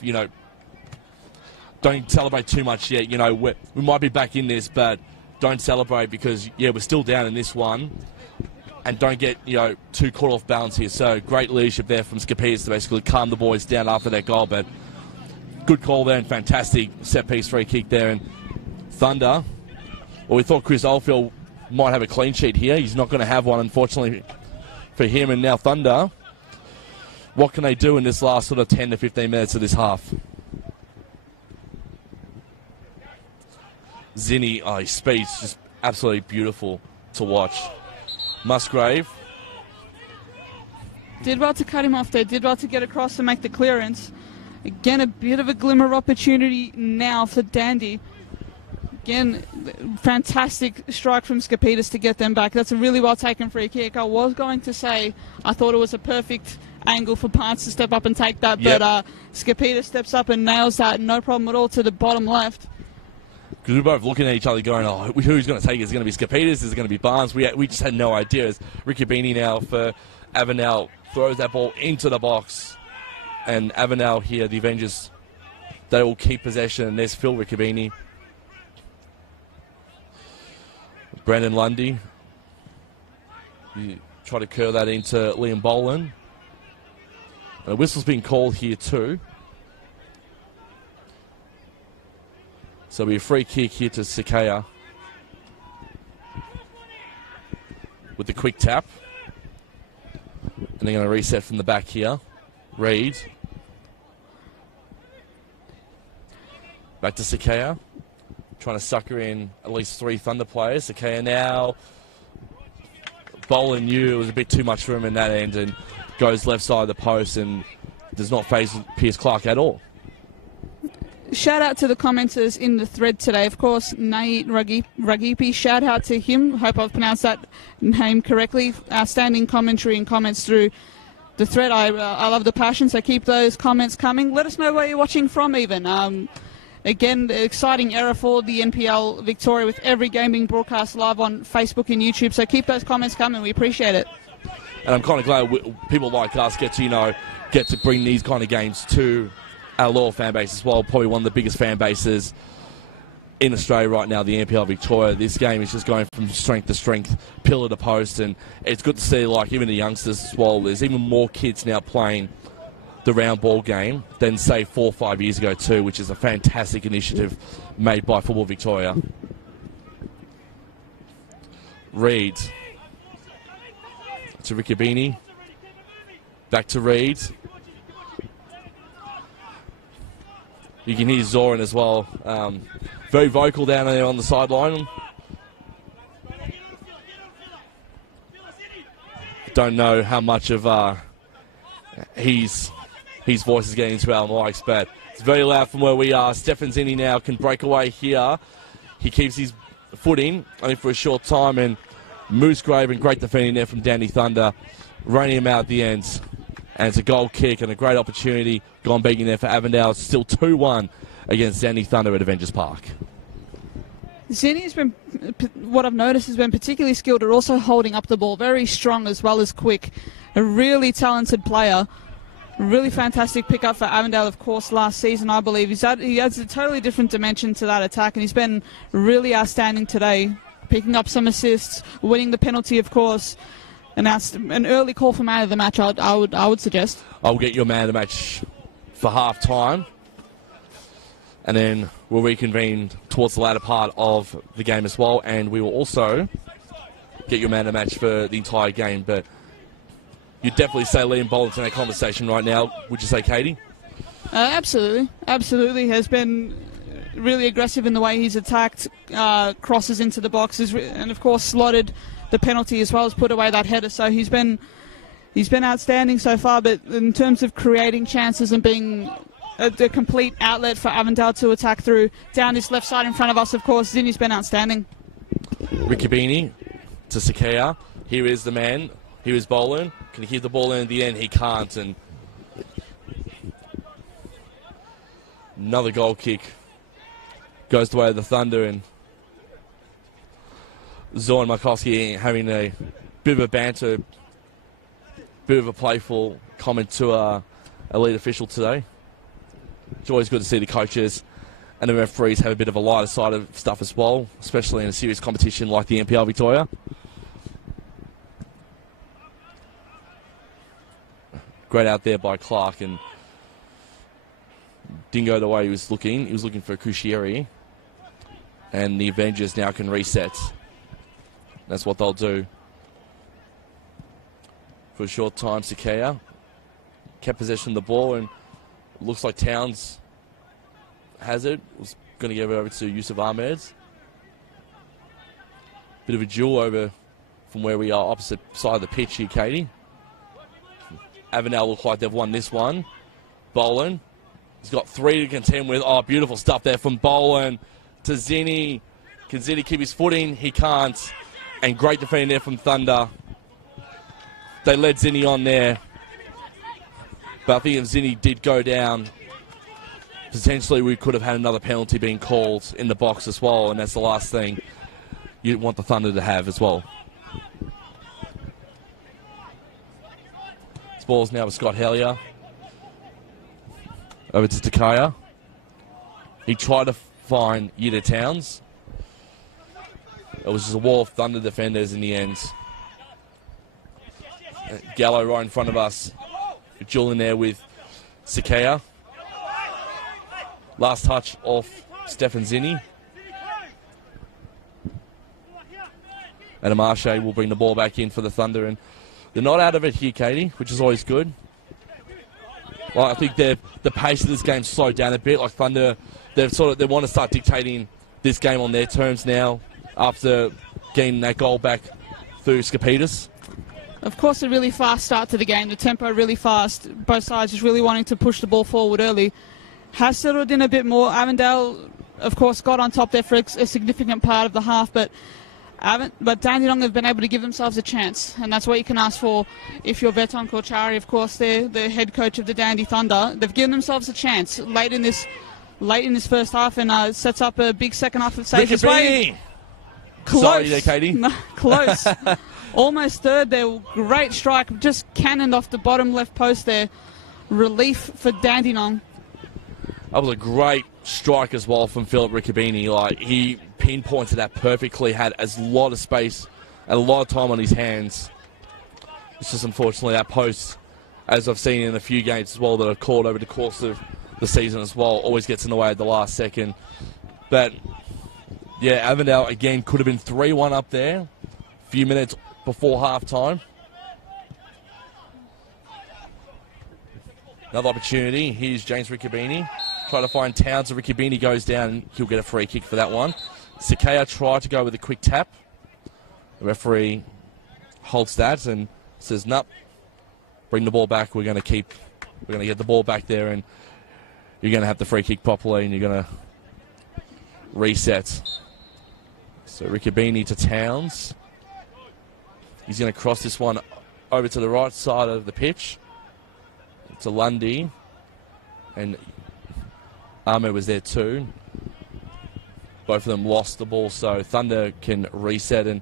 don't celebrate too much yet. We might be back in this, but don't celebrate because, yeah, we're still down in this one. And don't get, too caught off balance here. So great leadership there from Skapitas to basically calm the boys down after that goal. But good call there and fantastic set-piece free kick there. And Thunder, well, we thought Chris Oldfield might have a clean sheet here. He's not going to have one, unfortunately, for him. And now Thunder, what can they do in this last sort of 10 to 15 minutes of this half? Zinni, his speed's just absolutely beautiful to watch. Musgrave. Did well to cut him off there. Did well to get across and make the clearance. Again, a bit of a glimmer opportunity now for Dandy. Again, fantastic strike from Skapitas to get them back. That's a really well taken free kick. I was going to say I thought it was a perfect angle for Pants to step up and take that, but Skapitas steps up and nails that. No problem at all to the bottom left. Because we're both looking at each other going, who's going to take it? Is it going to be Skapitas? Is it going to be Barnes? We just had no idea. As Ricky Beanie now for Avondale throws that ball into the box. And Avondale here, the Avengers, they will keep possession. And there's Phil Riccobini. Brandon Lundy. You try to curl that into Liam Boland. And a whistle's been called here too. So it'll be a free kick here to Sakaya with the quick tap. And they're going to reset from the back here. Reed. Back to Sakaya. Trying to sucker in at least 3 Thunder players. Sakaya now. Boland knew it was a bit too much for him in that end and goes left side of the post and does not face Pierce Clark at all. Shout out to the commenters in the thread today. Of course, Nate Ragipi, shout out to him. Hope I've pronounced that name correctly. Outstanding commentary and comments through the thread. I love the passion, so keep those comments coming. Let us know where you're watching from even. Again, the exciting era for the NPL Victoria with every game being broadcast live on Facebook and YouTube. So keep those comments coming. We appreciate it. And I'm kind of glad people like us get to bring these kind of games to our loyal fan base as well. Probably one of the biggest fan bases in Australia right now, the NPL Victoria. This game is just going from strength to strength, pillar to post, and it's good to see, like, even the youngsters as well. There's even more kids now playing the round ball game than, say, 4 or 5 years ago too, which is a fantastic initiative made by Football Victoria. Reed to Riccobini. Back to Reed. You can hear Zoran as well. Very vocal down there on the sideline. Don't know how much of his voice is getting into our mics, but it's very loud from where we are. Stefan Zinni now can break away here. He keeps his foot in, only for a short time, and Moosegrave and great defending there from Danny Thunder, running him out at the end. And it's a goal kick and a great opportunity gone begging there for Avondale. It's still 2-1 against Danny Thunder at Avengers Park. Zinni has been, what I've noticed, has been particularly skilled at also holding up the ball. Very strong as well as quick. A really talented player. Really fantastic pickup for Avondale, of course, last season, I believe. He adds a totally different dimension to that attack, and he's been really outstanding today. Picking up some assists, winning the penalty, of course. An early call for man of the match, I would suggest. I'll get your man of the match for half time. And then we'll reconvene towards the latter part of the game as well. And we will also get your man of the match for the entire game. But you'd definitely say Liam Boland's in that conversation right now. Would you say, Katie? Absolutely. Absolutely. Has been really aggressive in the way he's attacked, crosses into the boxes, and, of course, slotted the penalty as well as put away that header. So he's been outstanding so far, but in terms of creating chances and being the complete outlet for Avondale to attack through down this left side in front of us, of course, Zinni's been outstanding. Riccobini to Sakaya. Here is the man. Here is Boland. Can he keep the ball in at the end? He can't. And another goal kick goes the way of the Thunder, and Zoran Markowski having a bit of a banter, bit of a playful comment to a lead official today. It's always good to see the coaches And the referees have a bit of a lighter side of stuff as well, especially in a serious competition like the NPL Victoria. Great out there by Clark, and didn't go the way he was looking. He was looking for Cuscieri. And the Avengers now can reset. That's what they'll do. For a short time, Sakea kept possession of the ball, and looks like Towns has it. Was going to give it over to Yusuf Ahmed. Bit of a duel over from where we are, opposite side of the pitch here, Katie. Avondale look like they've won this one. Boland. He's got 3 to contend with. Oh, beautiful stuff there from Boland to Zinni. Can Zinni keep his footing? He can't. And great defending there from Thunder. They led Zinni on there. But I think if Zinni did go down, potentially we could have had another penalty being called in the box as well. And that's the last thing you want the Thunder to have as well. This ball's now with Scott Hellier. Over to Takaya. He tried to find Yida Towns. It was just a wall of Thunder defenders in the end. Gallo right in front of us. Dueling there with Sakea. Last touch off Stefan Zinni. And Amache will bring the ball back in for the Thunder. And they're not out of it here, Katie, which is always good. Well, I think the pace of this game slowed down a bit. Like Thunder, they want to start dictating this game on their terms now after getting that goal back through Skapitas. Of course, a really fast start to the game. The tempo really fast. Both sides just really wanting to push the ball forward early. Has settled in a bit more. Avondale, of course, got on top there for a significant part of the half, but Dandenong have been able to give themselves a chance, and that's what you can ask for if you're Veton Korchari. Of course, they're the head coach of the Dandy Thunder. They've given themselves a chance late in this first half, and sets up a big second half of safe as well. Close. Sorry there, Katie. No, close. Almost third there. Great strike. Just cannoned off the bottom left post there. Relief for Dandenong. That was a great strike as well from Philip Riccobini. Like, he pinpointed that perfectly, had a lot of space and a lot of time on his hands. It's just unfortunately that post, as I've seen in a few games as well that I've called over the course of the season as well, always gets in the way at the last second. But yeah, Avondale again could have been 3-1 up there a few minutes before half time. Another opportunity. Here's James Riccobini. Trying to find Towns. Riccobini goes down. He'll get a free kick for that one. Sakea tried to go with a quick tap. The referee holds that and says, "Nope, bring the ball back. We're going to get the ball back there, and you're going to have the free kick properly, and you're going to reset." So Riccobini to Towns. He's going to cross this one over to the right side of the pitch to Lundy, and Ahmed was there too. Both of them lost the ball, so Thunder can reset, and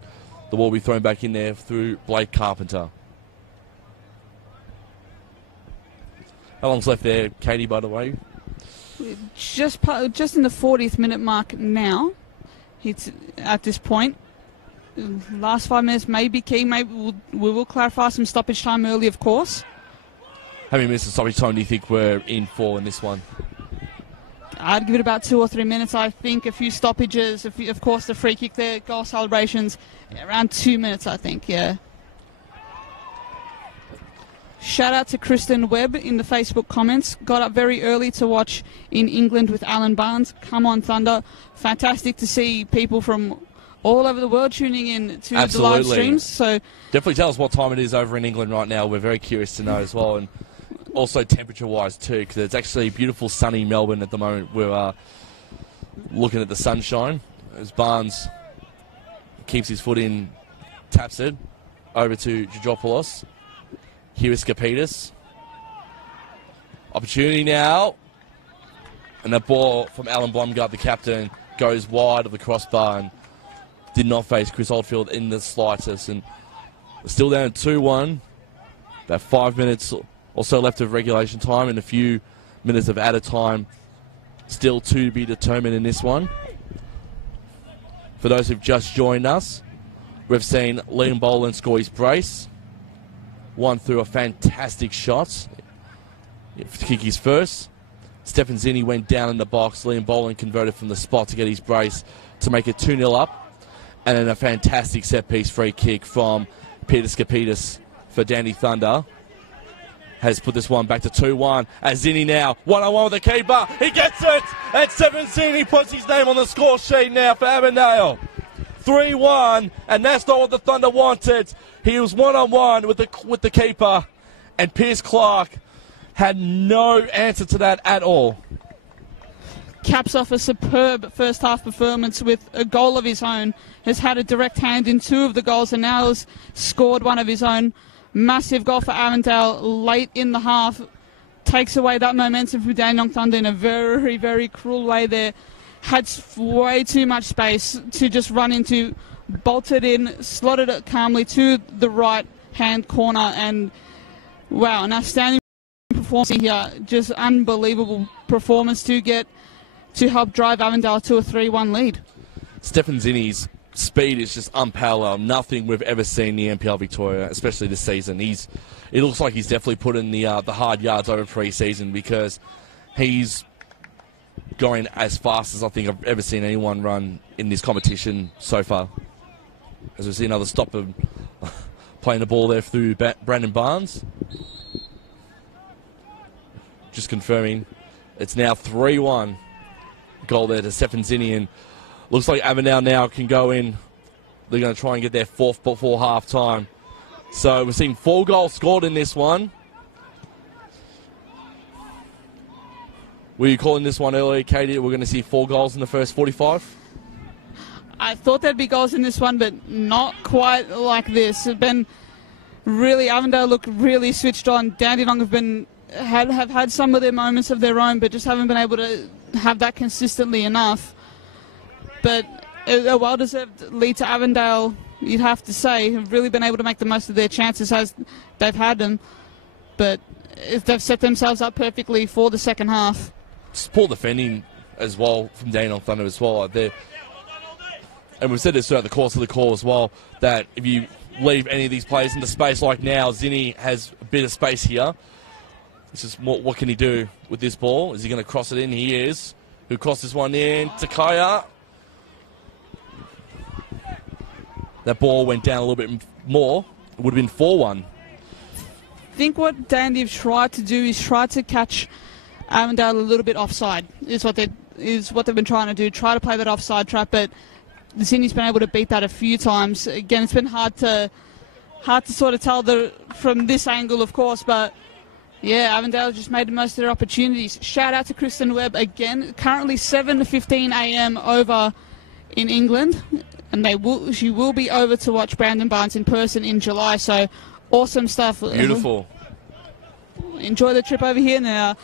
the ball will be thrown back in there through Blake Carpenter. How long's left there, Katie, by the way? Just in the 40th minute mark now. It's at this point. Last 5 minutes may be key. Maybe we will clarify some stoppage time early, of course. How many minutes of stoppage time do you think we're in for in this one? I'd give it about 2 or 3 minutes, I think. A few stoppages, of course, the free kick there, goal celebrations. Around 2 minutes, I think, yeah. Shout out to Kristen Webb in the Facebook comments. Got up very early to watch in England with Alan Barnes. Come on, Thunder. Fantastic to see people from all over the world tuning in to the live streams. So definitely tell us what time it is over in England right now. We're very curious to know as well. And also temperature-wise too, because it's actually beautiful sunny Melbourne at the moment. We're looking at the sunshine as Barnes keeps his foot in, taps it over to Georgopoulos. Here is Skapitas. Opportunity now. And that ball from Alan Blumgard, the captain, goes wide of the crossbar and did not face Chris Oldfield in the slightest. And we're still down at 2-1. About 5 minutes or so left of regulation time and a few minutes of added time Still to be determined in this one. For those who've just joined us, we've seen Liam Boland score his brace. One through a fantastic shot to kick his first. Stefan Zinni went down in the box. Liam Boland converted from the spot to get his brace to make it 2-0 up. And then a fantastic set-piece free kick from Peter Skapitis for Dandy Thunder. Has put this one back to 2-1. As Zinni now, 1-on-1 with the keeper. He gets it! And Stefan Zinni puts his name on the score sheet now for Avondale. 3-1, and that's not what the Thunder wanted. He was 1-on-1 with the keeper, and Pierce Clark had no answer to that at all. Caps off a superb first half performance with a goal of his own. Has had a direct hand in 2 of the goals and now has scored one of his own. Massive goal for Avondale late in the half. Takes away that momentum from Dandenong Thunder in a very, very cruel way there. Had way too much space to just run into. Bolted in, slotted it calmly to the right-hand corner. And, wow, an outstanding performance here. Just unbelievable performance to help drive Avondale to a 3-1 lead. Stefan Zinni's speed is just unparalleled. Nothing we've ever seen in the NPL Victoria, especially this season. It looks like he's definitely put in the hard yards over pre-season, because he's going as fast as I think I've ever seen anyone run in this competition so far. As we see another stop of playing the ball there through Brandon Barnes. Just confirming, it's now 3-1. Goal there to Stefan Zinni, and looks like Avondale now can go in. They're going to try and get their 4th before half-time. So we're seeing 4 goals scored in this one. Were you calling this one earlier, Katie? We're going to see 4 goals in the first 45? I thought there'd be goals in this one, but not quite like this. It's been really, Avondale look really switched on. Dandenong have had some of their moments of their own, but just haven't been able to have that consistently enough. But a well-deserved lead to Avondale, you'd have to say, have really been able to make the most of their chances as they've had them. But if they've set themselves up perfectly for the second half. It's poor defending as well from Dandenong Thunder as well. And we've said this throughout the course of the call as well, that if you leave any of these players into space like now, Zinni has a bit of space here. It's just what can he do with this ball? Is he going to cross it in? He is. Who crosses one in? Takaya. That ball went down a little bit more. It would have been 4-1. I think what Dandy have tried to do is try to catch Avondale a little bit offside. Is what they've been trying to do. Try to play that offside trap, but Zinni's been able to beat that a few times. Again, it's been hard to sort of tell from this angle, of course, but yeah, Avondale just made the most of their opportunities. Shout out to Kristen Webb again. Currently 7:15 a.m. over in England, and she will be over to watch Brandon Barnes in person in July. So awesome stuff. Beautiful. Enjoy the trip over here now.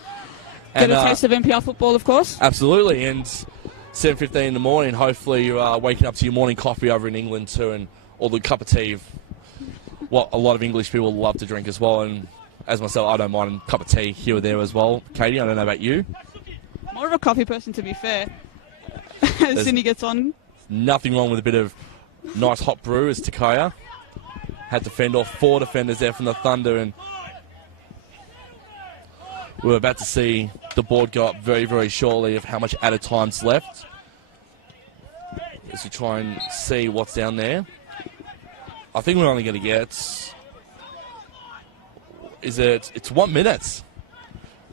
Get a taste of NPL football, of course. Absolutely, and 7:15 in the morning. Hopefully you're waking up to your morning coffee over in England too, and or the cup of tea. What a lot of English people love to drink as well, and as myself, I don't mind a cup of tea here or there as well. Katie, I don't know about you. More of a coffee person, to be fair. As Zinni gets on. Nothing wrong with a bit of nice hot brew, as Takaya had to fend off 4 defenders there from the Thunder, and we're about to see the board go up very, very shortly of how much added time's left. As we try and see what's down there. I think we're only going to get... It's 1 minute.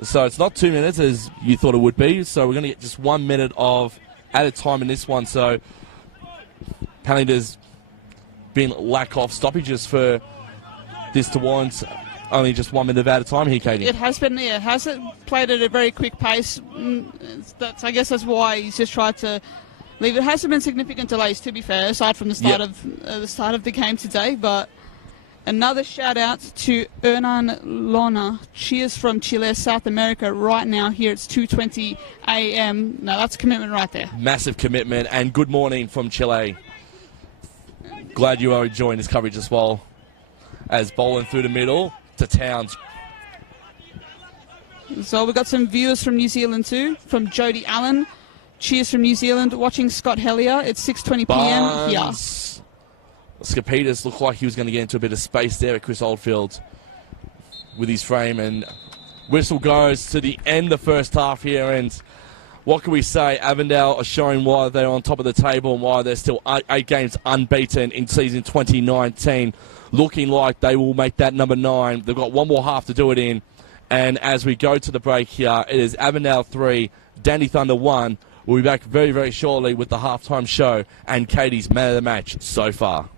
So it's not 2 minutes as you thought it would be. So we're going to get just 1 minute of added time in this one. So apparently there's been lack of stoppages for this to warrant only just 1 minute of added time here, Katie. It has been, yeah. It has played at a very quick pace. I guess that's why he's just tried to leave. It hasn't been significant delays, to be fair, aside from the start of the game today. But another shout out to Hernan Lona. Cheers from Chile, South America. Right now here it's 2:20 a.m. Now that's a commitment right there. Massive commitment, and good morning from Chile. Glad you are enjoying this coverage as well. As bowling through the middle to Towns. So we've got some viewers from New Zealand too, from Jody Allen. Cheers from New Zealand. Watching Scott Hellier. It's 6:20 p.m. here. Skapetas looked like he was going to get into a bit of space there at Chris Oldfield with his frame, and whistle goes to the end of the first half here, and what can we say? Avondale are showing why they're on top of the table and why they're still 8 games unbeaten in season 2019, looking like they will make that number 9. They've got one more half to do it in, and as we go to the break here, it is Avondale 3, Dandy Thunder 1. We'll be back very, very shortly with the halftime show and Katie's man of the match so far.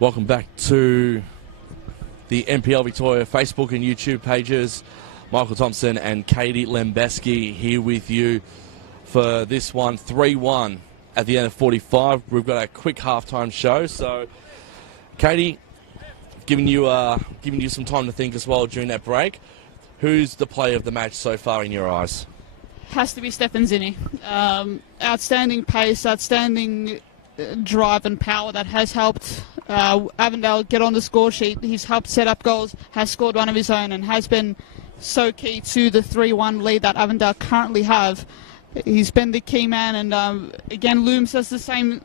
Welcome back to the NPL Victoria Facebook and YouTube pages. Michael Thompson and Katie Lembeski here with you for this one, 3-1 at the end of 45. We've got a quick halftime show. So, Katie, giving you some time to think as well during that break. Who's the player of the match so far in your eyes? Has to be Stefan Zinni. Outstanding pace, outstanding drive and power that has helped Avondale get on the score sheet. He's helped set up goals, has scored one of his own, and has been so key to the 3-1 lead that Avondale currently have. He's been the key man, and again, Looms is the same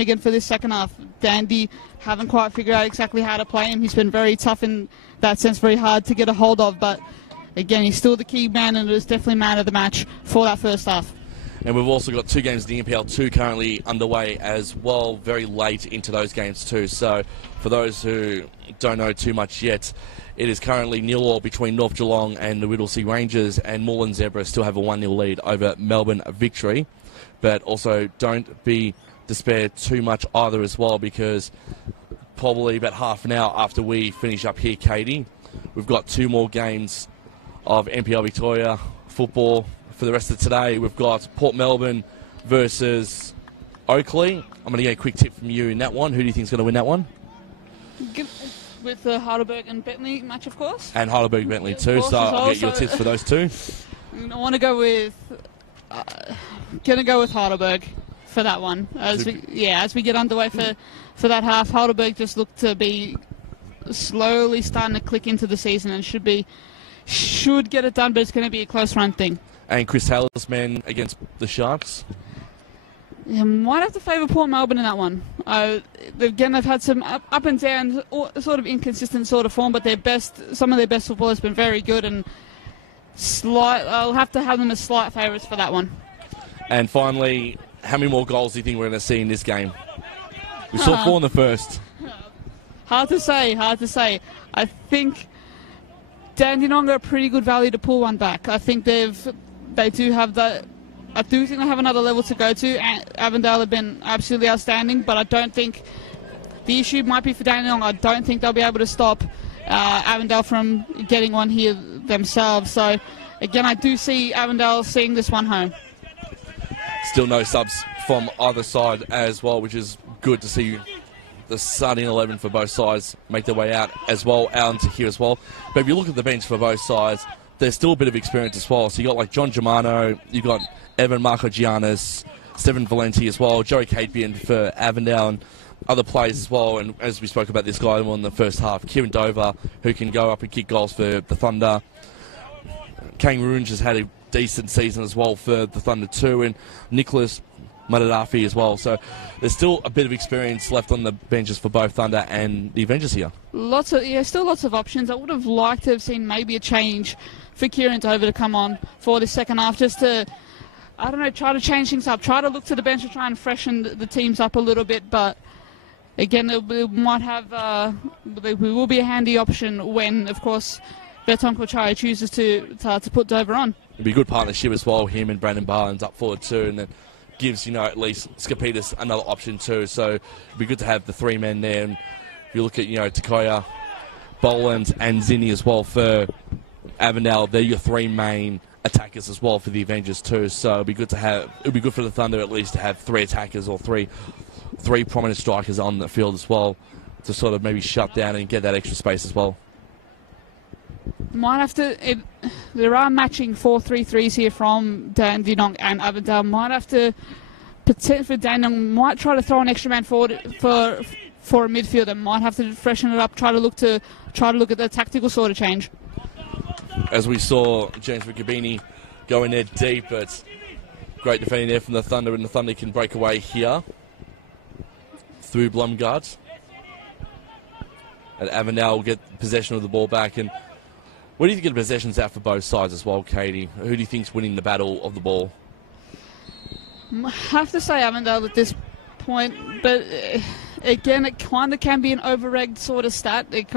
again for this second half. Dandy haven't quite figured out exactly how to play him. He's been very tough in that sense, very hard to get a hold of, but again, he's still the key man, and is definitely man of the match for that first half. And we've also got 2 games in the NPL 2 currently underway as well, very late into those games too. So for those who don't know too much yet, it is currently 0-0 between North Geelong and the Whittlesea Rangers, and Moreland Zebra still have a 1-0 lead over Melbourne Victory. But also don't be despaired too much either as well, because probably about half an hour after we finish up here, Katie, we've got 2 more games of NPL Victoria football. For the rest of today, we've got Port Melbourne versus Oakley. I'm going to get a quick tip from you in that one. Who do you think is going to win that one? With the Heidelberg and Bentley match, of course. And Heidelberg Bentley too, so I'll get your tips for those 2. I want to go with Heidelberg for that one. As we get underway for that half, Heidelberg just look to be slowly starting to click into the season and should get it done, but it's going to be a close run thing. And Chris Taylor's men against the Sharks? Yeah, might have to favour Port Melbourne in that one. Again, they've had some up and down, sort of inconsistent sort of form, but some of their best football has been very good, and I'll have to have them as slight favourites for that one. And finally, how many more goals do you think we're going to see in this game? We saw 4 in the first. Hard to say. I think Dandenong are a pretty good value to pull one back. I think they do have that. I do think they have another level to go to. Avondale have been absolutely outstanding, but I don't think the issue might be for Dandenong. I don't think they'll be able to stop Avondale from getting one here themselves. So, again, I do see Avondale seeing this one home. Still no subs from either side as well, which is good to see the starting 11 for both sides make their way out into here as well. But if you look at the bench for both sides, there's still a bit of experience as well. So you got like John Germano, you got Evan Marcogiannis, Stephen Valenti as well, Joey Capian for Avondale, and other players as well. And as we spoke about this guy in the first half, Kieran Dover, who can go up and kick goals for the Thunder. Kane Runge has had a decent season as well for the Thunder too, and Nicholas Madadafi as well. So there's still a bit of experience left on the benches for both Thunder and the Avengers here. Still lots of options. I would have liked to have seen maybe a change for Kieran Dover to come on for the second half, just to, I don't know, try to change things up, try to look to the bench and try and freshen the teams up a little bit. But again, it will be a handy option when, of course, Berton Kochai chooses to put Dover on. It'll be a good partnership as well, him and Brandon Barnes up forward too, and then gives, at least Skapitas another option too. So it'd be good to have the 3 men there. And if you look at, Takoya, Boland and Zinni as well for Avondale, they're your 3 main attackers as well for the Avengers too. So it'd be good for the Thunder at least to have 3 attackers or three prominent strikers on the field as well, to sort of maybe shut down and get that extra space as well. Might have to. There are matching 4-3-3s here from Dandenong and Avondale. Might have to. For Dandenong, might try to throw an extra man forward for a midfielder. Might have to freshen it up. Try to look at the tactical sort of change. As we saw James Riccobini go in there deep, but great defending there from the Thunder, and the Thunder can break away here through Blumgard. And Avondale will get possession of the ball back. And where do you think the possession's at for both sides as well, Katie? Who do you think's winning the battle of the ball? I have to say Avondale at this point, but again, it kind of can be an over-egged sort of stat. It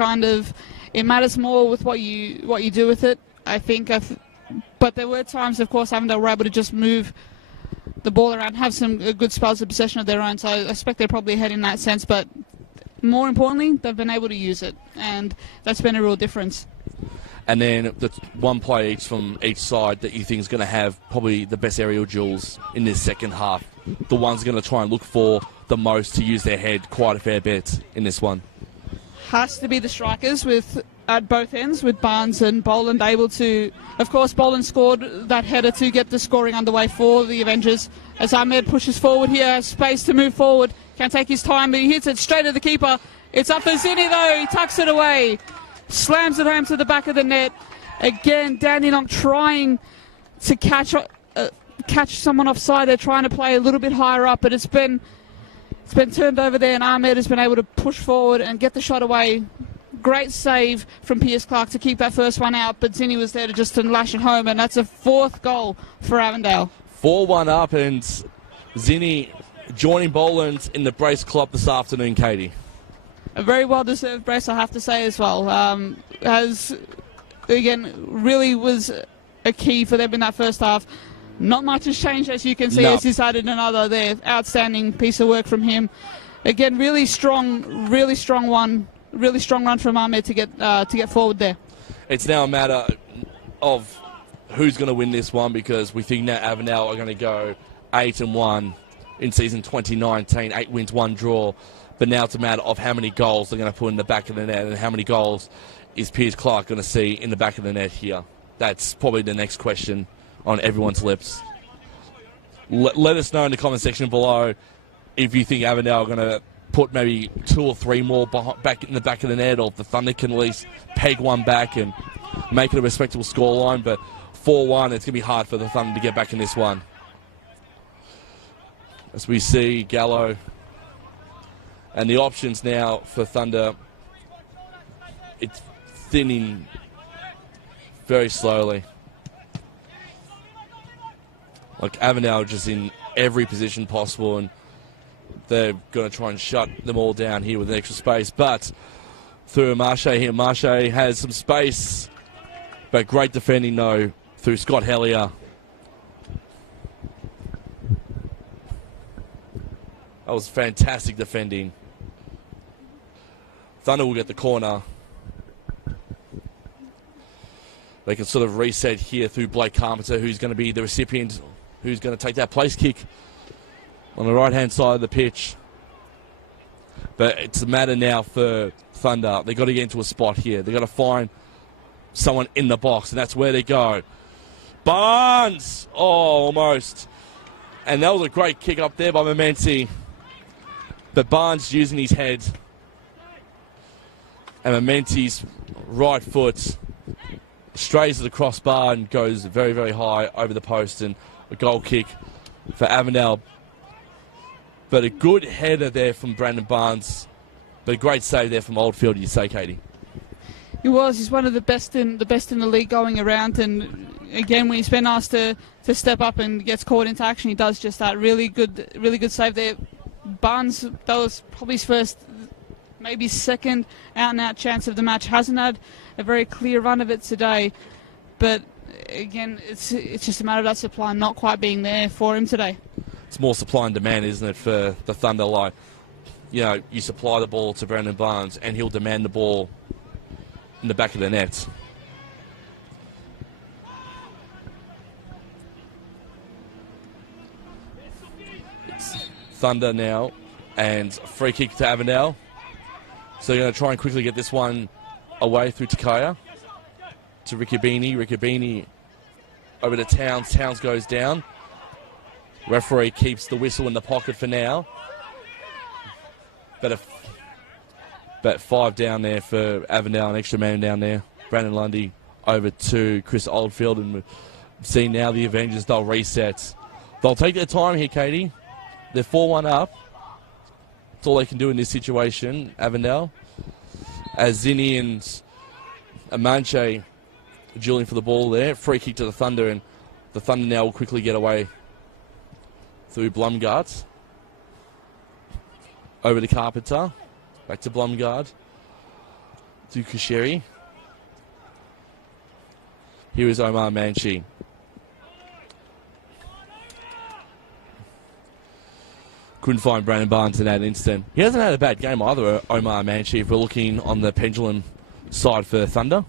matters more with what you do with it, I think. But there were times, of course, Avondale were able to just move the ball around, have some good spells of possession of their own. So I expect they're probably ahead in that sense. But more importantly, they've been able to use it, and that's been a real difference. And then the one player each from each side that you think is going to have probably the best aerial duels in this second half. The ones going to try and look for the most to use their head quite a fair bit in this one. Has to be the strikers at both ends, with Barnes and Boland able to... Of course, Boland scored that header to get the scoring underway for the Avengers. As Ahmed pushes forward here, has space to move forward. Can take his time, but he hits it straight at the keeper. It's up for Zinni, though. He tucks it away. Slams it home to the back of the net. Again, Dandenong trying to catch someone offside. They're trying to play a little bit higher up, but it's been turned over there, and Ahmed has been able to push forward and get the shot away. Great save from Pierce Clark to keep that first one out, but Zinni was there to just lash it home, and that's a 4th goal for Avondale. 4-1 up, and Zinni joining Boland in the brace club this afternoon, Katie. A very well-deserved brace, I have to say, as well. Has, again, really was a key for them in that first half. Not much has changed, as you can see, as he's added another there. Outstanding piece of work from him. Again, really strong run from Ahmed to get forward there. It's now a matter of who's going to win this one, because we think now Avondale are going to go 8-1 in season 2019, 8 wins, 1 draw. But now it's a matter of how many goals they're going to put in the back of the net, and how many goals is Pierce Clark going to see in the back of the net here. That's probably the next question on everyone's lips. Let us know in the comment section below if you think Avondale are going to put maybe 2 or 3 more back in the back of the net, or if the Thunder can at least peg one back and make it a respectable scoreline. But 4-1, it's going to be hard for the Thunder to get back in this one. As we see Gallo, and the options now for Thunder, it's thinning very slowly. Like, Avondale just in every position possible, and they're going to try and shut them all down here with an extra space. But through Marche here, Marche has some space, but great defending though through Scott Hellier. That was fantastic defending. Thunder will get the corner. They can sort of reset here through Blake Carpenter, who's going to be the recipient, who's going to take that place kick on the right-hand side of the pitch. But it's a matter now for Thunder. They've got to get into a spot here. They've got to find someone in the box, and that's where they go. Barnes! Oh, almost. And that was a great kick up there by Mementi. But Barnes using his head. And Mementi's right foot strays to the crossbar and goes very, very high over the post, and a goal kick for Avondale. But a good header there from Brandon Barnes. But a great save there from Oldfield, you say, Katie? He was. He's one of the best in the league going around. And again, when he's been asked to step up and gets caught into action, he does just that. Really good save there. Barnes, that was probably his first, maybe second out-and-out chance of the match. Hasn't had a very clear run of it today. But again, it's just a matter of that supply not quite being there for him today. It's more supply and demand, isn't it, for the Thunder? Like, you know, you supply the ball to Brandon Barnes and he'll demand the ball in the back of the net. It's Thunder now, and free kick to Avondale. So they're going to try and quickly get this one away through Takaya to Riccobini. Riccobini over to Towns. Towns goes down. Referee keeps the whistle in the pocket for now. But 5 down there for Avondale, an extra man down there. Brandon Lundy over to Chris Oldfield, and we've seen now the Avengers, they'll reset. They'll take their time here, Katie. They're 4-1 up. That's all they can do in this situation, Avondale. As Zinni and Amanche dueling for the ball there. Free kick to the Thunder, and the Thunder now will quickly get away through Blumgart. Over to Carpenter. Back to Blumgard. To Kusheri. Here is Omar Manchi. Couldn't find Brandon Barnes in that instant. He hasn't had a bad game either, Omar Manchi, if we're looking on the pendulum side for Thunder.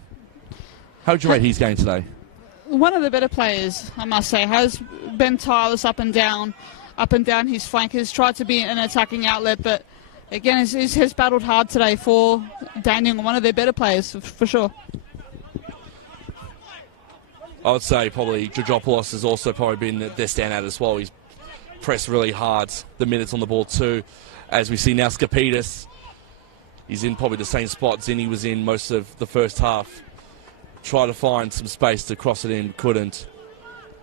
How would you rate his game today? One of the better players, I must say, has been tireless up and down his flank. Has tried to be an attacking outlet, but again, has battled hard today for Dandenong, one of their better players, for sure. I would say probably Georgopoulos has also probably been their standout as well. He's pressed really hard, the minutes on the ball too. As we see now, Skapidis, he's in probably the same spot Zinni was in most of the first half. Tried to find some space to cross it in, couldn't.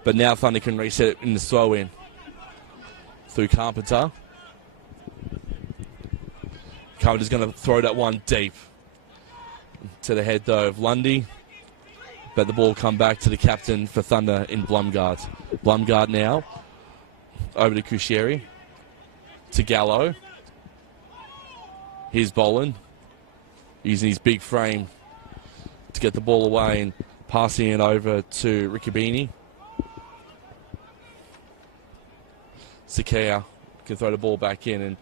But now Thunder can reset it in the throw-in. Through Carpenter. Carpenter's going to throw that one deep. To the head, though, of Lundy. But the ball will come back to the captain for Thunder in Blumgard. Blumgard now. Over to Kushieri. To Gallo. Here's Boland. Using his big frame to get the ball away and passing it over to Riccobini. Sakea can throw the ball back in, and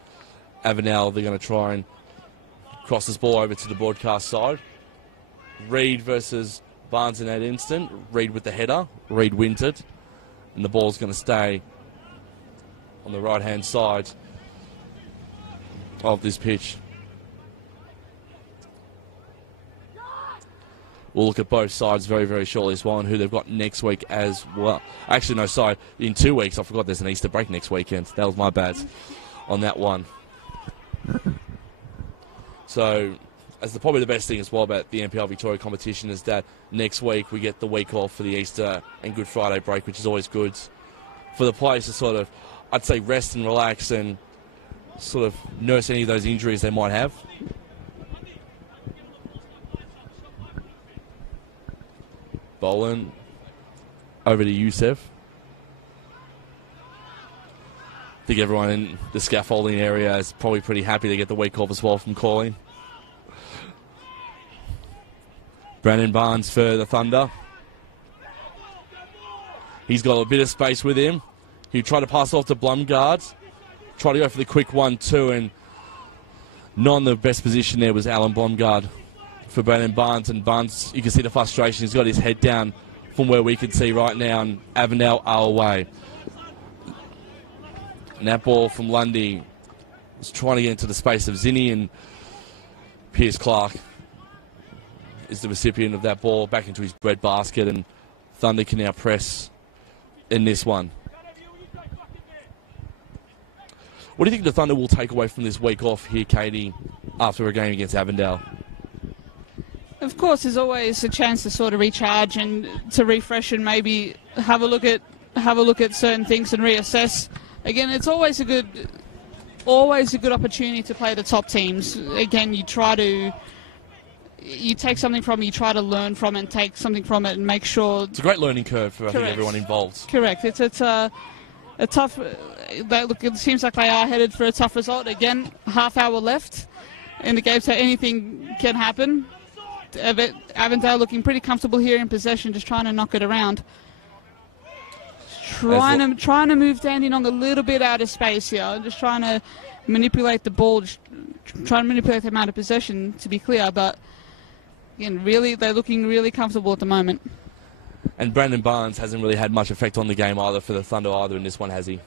Avondale, they're going to try and cross this ball over to the broadcast side. Reed versus Barnes in that instant. Reed with the header. Reed wins it. And the ball's going to stay on the right-hand side of this pitch. We'll look at both sides very, very shortly as well and who they've got next week as well. Actually, no, sorry. In 2 weeks, I forgot there's an Easter break next weekend. That was my bad on that one. So, probably the best thing as well about the NPL Victoria competition is that next week we get the week off for the Easter and Good Friday break, which is always good for the players to sort of, I'd say, rest and relax and sort of nurse any of those injuries they might have. Boland over to Youssef. I think everyone in the scaffolding area is probably pretty happy to get the week off as well from calling. Brandon Barnes for the Thunder. He's got a bit of space with him. He tried to pass off to Blumgard. Tried to go for the quick 1-2, and not in the best position there was Alan Blumgard for Brandon Barnes. And Barnes, you can see the frustration. He's got his head down from where we can see right now, and Avondale are away. And that ball from Lundy was trying to get into the space of Zinni, and Piers Clark is the recipient of that ball back into his bread basket, and Thunder can now press in this one. What do you think the Thunder will take away from this week off here, Katie, after a game against Avondale? Of course, there's always a chance to sort of recharge and to refresh and maybe have a look at certain things and reassess. Again, it's always a good opportunity to play the top teams. Again, you take something from it, you try to learn from it and take something from it and make sure... It's a great learning curve for I think everyone involved. Correct. It's a tough... Look, it seems like they are headed for a tough result. Again, half hour left in the game, so anything can happen. Avondale looking pretty comfortable here in possession, just trying to knock it around. Trying to move Dandenong a little bit out of space here. Just trying to manipulate the ball, just trying to manipulate the amount of possession, to be clear. But again, really, they're looking really comfortable at the moment. And Brandon Barnes hasn't really had much effect on the game either for the Thunder either in this one, has he?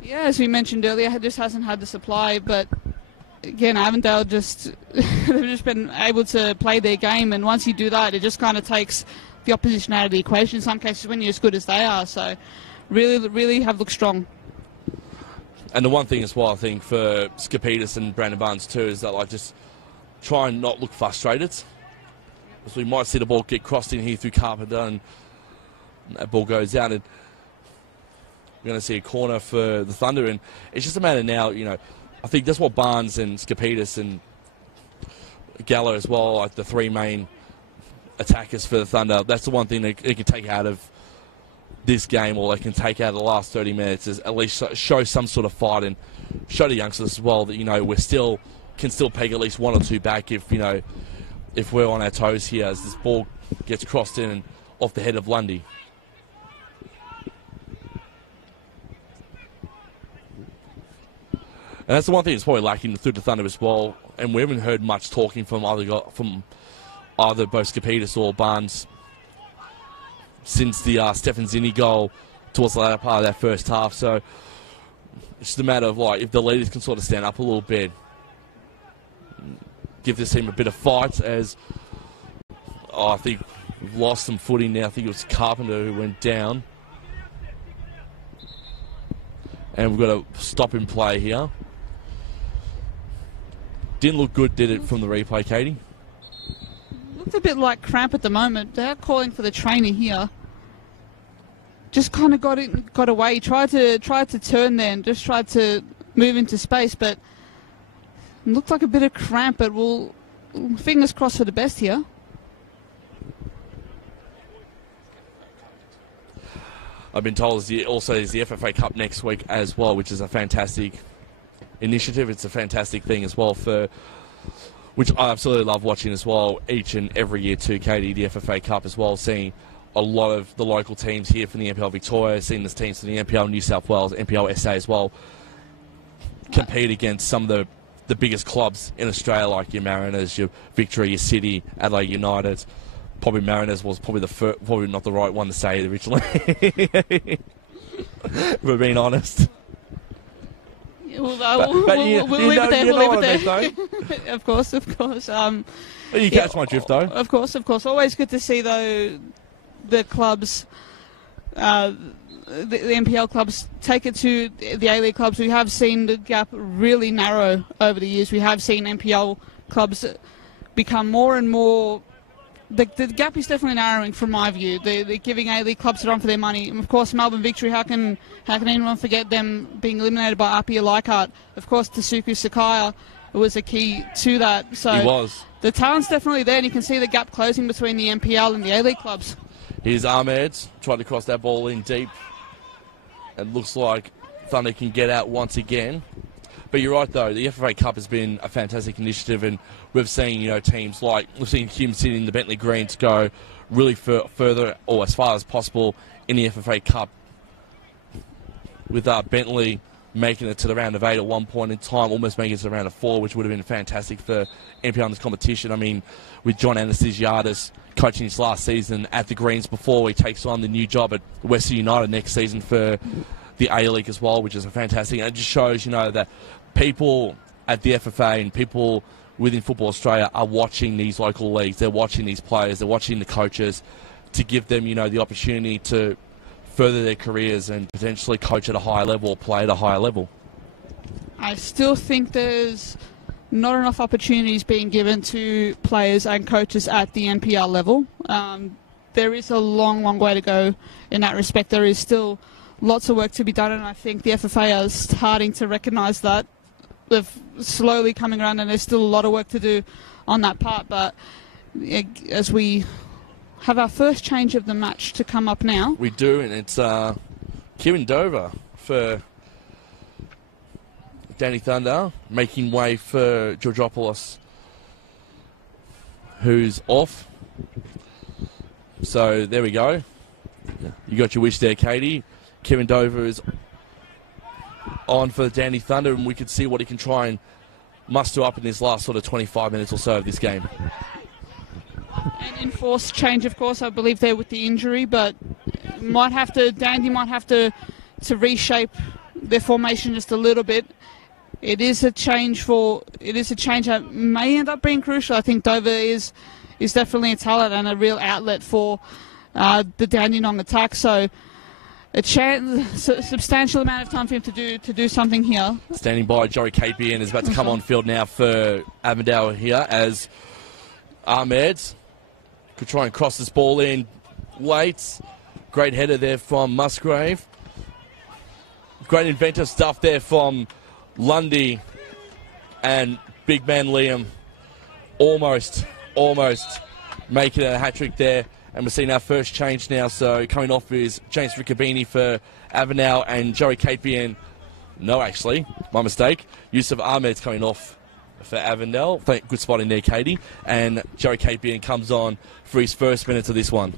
Yeah, as we mentioned earlier, he just hasn't had the supply. But again, Avondale they've just been able to play their game, and once you do that, it just kind of takes the opposition out of the equation in some cases when you're as good as they are. So really have looked strong. And the one thing as well, I think, for Skapidis and Brandon Barnes too, is that just try and not look frustrated. So we might see the ball get crossed in here through Carpenter, and that ball goes out, and we're going to see a corner for the Thunder. And it's just a matter now, I think that's what Barnes and Skapidis and Gallo as well, like the three main attackers for the Thunder, that's the one thing they can take out of this game, or they can take out of the last 30 minutes, is at least show some sort of fight and show the youngsters as well that, we're can still peg at least one or two back if we're on our toes here as this ball gets crossed in and off the head of Lundy. And that's the one thing that's probably lacking through the Thunder as well. And we haven't heard much talking from either both Skapetis or Barnes since the Stefan Zinni goal towards the latter part of that first half. So it's just a matter of if the leaders can sort of stand up a little bit, give this team a bit of fight. As I think we've lost some footing now. I think it was Carpenter who went down, and we've got to stop in play here. Didn't look good, did it, from the replay, Katie? Looked a bit like cramp at the moment. They're calling for the trainer here. Just kind of got away. Tried to turn there and just tried to move into space, but it looked like a bit of cramp. But we'll fingers crossed for the best here. I've been told there's the FFA Cup next week as well, which is a fantastic initiative. It's a fantastic thing as well, which I absolutely love watching as well each and every year too, Katie, the FFA Cup as well, seeing a lot of the local teams here from the NPL Victoria, seeing the teams from the NPL New South Wales, NPL SA as well, compete against some of the biggest clubs in Australia, like your Mariners, your Victoria, your City, Adelaide United. Probably Mariners was probably not the right one to say originally, if we're being honest. We'll leave it there. Of course. You catch my drift, though. Of course. Always good to see, though, the clubs, the NPL clubs, take it to the A-League clubs. We have seen the gap really narrow over the years. We have seen NPL clubs become more and more. The gap is definitely narrowing from my view. They're giving A-League clubs a run for their money. And of course, Melbourne Victory, how can anyone forget them being eliminated by Apia Leichhardt? Of course, Tasuku Sakaya was a key to that. So he was. The talent's definitely there, and you can see the gap closing between the NPL and the A-League clubs. Here's Ahmed, tried to cross that ball in deep. It looks like Thunder can get out once again. But you're right, though. The FFA Cup has been a fantastic initiative, and we've seen, teams we've seen Hume City and the Bentley Greens go really further or as far as possible in the FFA Cup, with Bentley making it to the round of 8 at one point in time, almost making it to the round of 4, which would have been fantastic for NPL in this competition. I mean, with John Anastasiadis coaching his last season at the Greens before he takes on the new job at Western United next season for the A-League as well, which is a fantastic. And it just shows, that people at the FFA and people within Football Australia are watching these local leagues. They're watching these players. They're watching the coaches to give them, the opportunity to further their careers and potentially coach at a higher level or play at a higher level. I still think there's not enough opportunities being given to players and coaches at the NPL level. There is a long, long way to go in that respect. There is still lots of work to be done, and I think the FFA are starting to recognise that. They're slowly coming around, and there's still a lot of work to do on that part. But as we have our first change of the match to come up now. We do, and it's Kieran Dover for Danny Thunder, making way for Georgopoulos, who's off. So there we go. You got your wish there, Katie. Kieran Dover is on for Danny Thunder, and we can see what he can try and muster up in this last sort of 25 minutes or so of this game. An enforced change, of course, I believe there with the injury, but Dandy might have to reshape their formation just a little bit. It is a change that may end up being crucial. I think Dover is definitely a talent and a real outlet for the Dandenong attack. So a substantial amount of time for him to do something here. Standing by, Joey Capian is about to come on field now for Avondale here as Ahmed could try and cross this ball in late. Great header there from Musgrave. Great inventive stuff there from Lundy, and big man Liam almost making a hat-trick there. And we're seeing our first change now. So coming off is James Riccobini for Avondale, and Joey Capian. No, actually, my mistake. Yusuf Ahmed's coming off for Avondale. Good spot in there, Katie. And Joey Capian comes on for his first minutes of this one.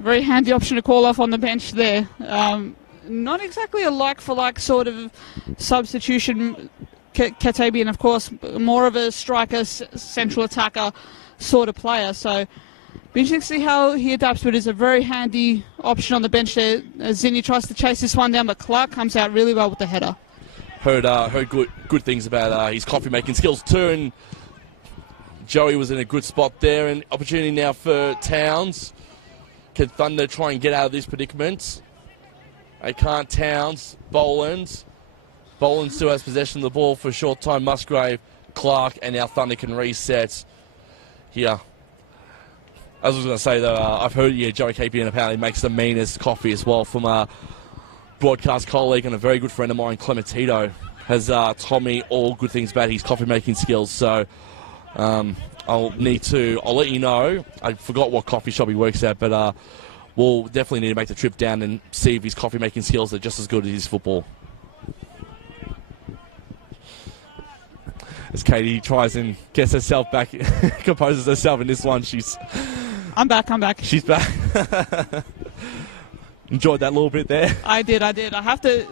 Very handy option to call off on the bench there. not exactly a like-for-like sort of substitution. Katabian, of course, more of a striker, central attacker sort of player. So be interesting to see how he adapts, but it's a very handy option on the bench there. Zinni tries to chase this one down, but Clark comes out really well with the header. Heard good things about his coffee-making skills too, and Joey was in a good spot there. And opportunity now for Towns. Can Thunder try and get out of this predicament? They can't. Towns, Boland still has possession of the ball for a short time. Musgrave, Clark, and now Thunder can reset here. I was going to say, though, I've heard, Joey Capian apparently makes the meanest coffee as well from a broadcast colleague and a very good friend of mine, Clementino, has told me all good things about his coffee-making skills. So I'll let you know. I forgot what coffee shop he works at, but we'll definitely need to make the trip down and see if his coffee-making skills are just as good as his football. As Katie tries and gets herself back, composes herself in this one, I'm back. She's back. Enjoyed that little bit there. I did. I have to,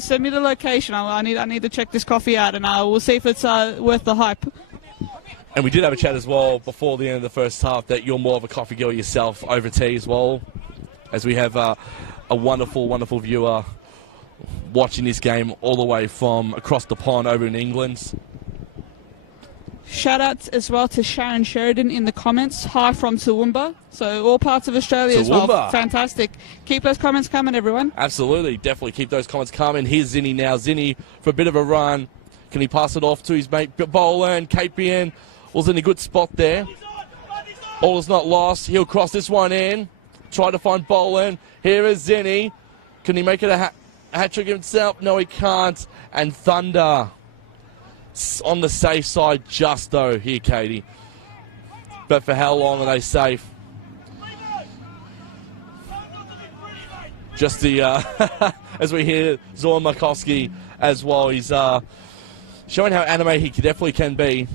send me the location. I need to check this coffee out, and we'll see if it's worth the hype. And we did have a chat as well before the end of the first half that you're more of a coffee girl yourself over tea as well, as we have a wonderful, wonderful viewer watching this game all the way from across the pond over in England. Shout out as well to Sharon Sheridan in the comments. Hi from Toowoomba. So all parts of Australia as well. Fantastic. Keep those comments coming, everyone. Absolutely. Definitely keep those comments coming. Here's Zinni now. Zinni for a bit of a run. Can he pass it off to his mate Boland? Capian was in a good spot there. All is not lost. He'll cross this one in. Try to find Boland. Here is Zinni. Can he make it a hat-trick himself? No, he can't. And Thunder on the safe side just though here, Katie. But for how long are they safe? Just the as we hear Zorn Markowski as well. He's showing how anime he definitely can be.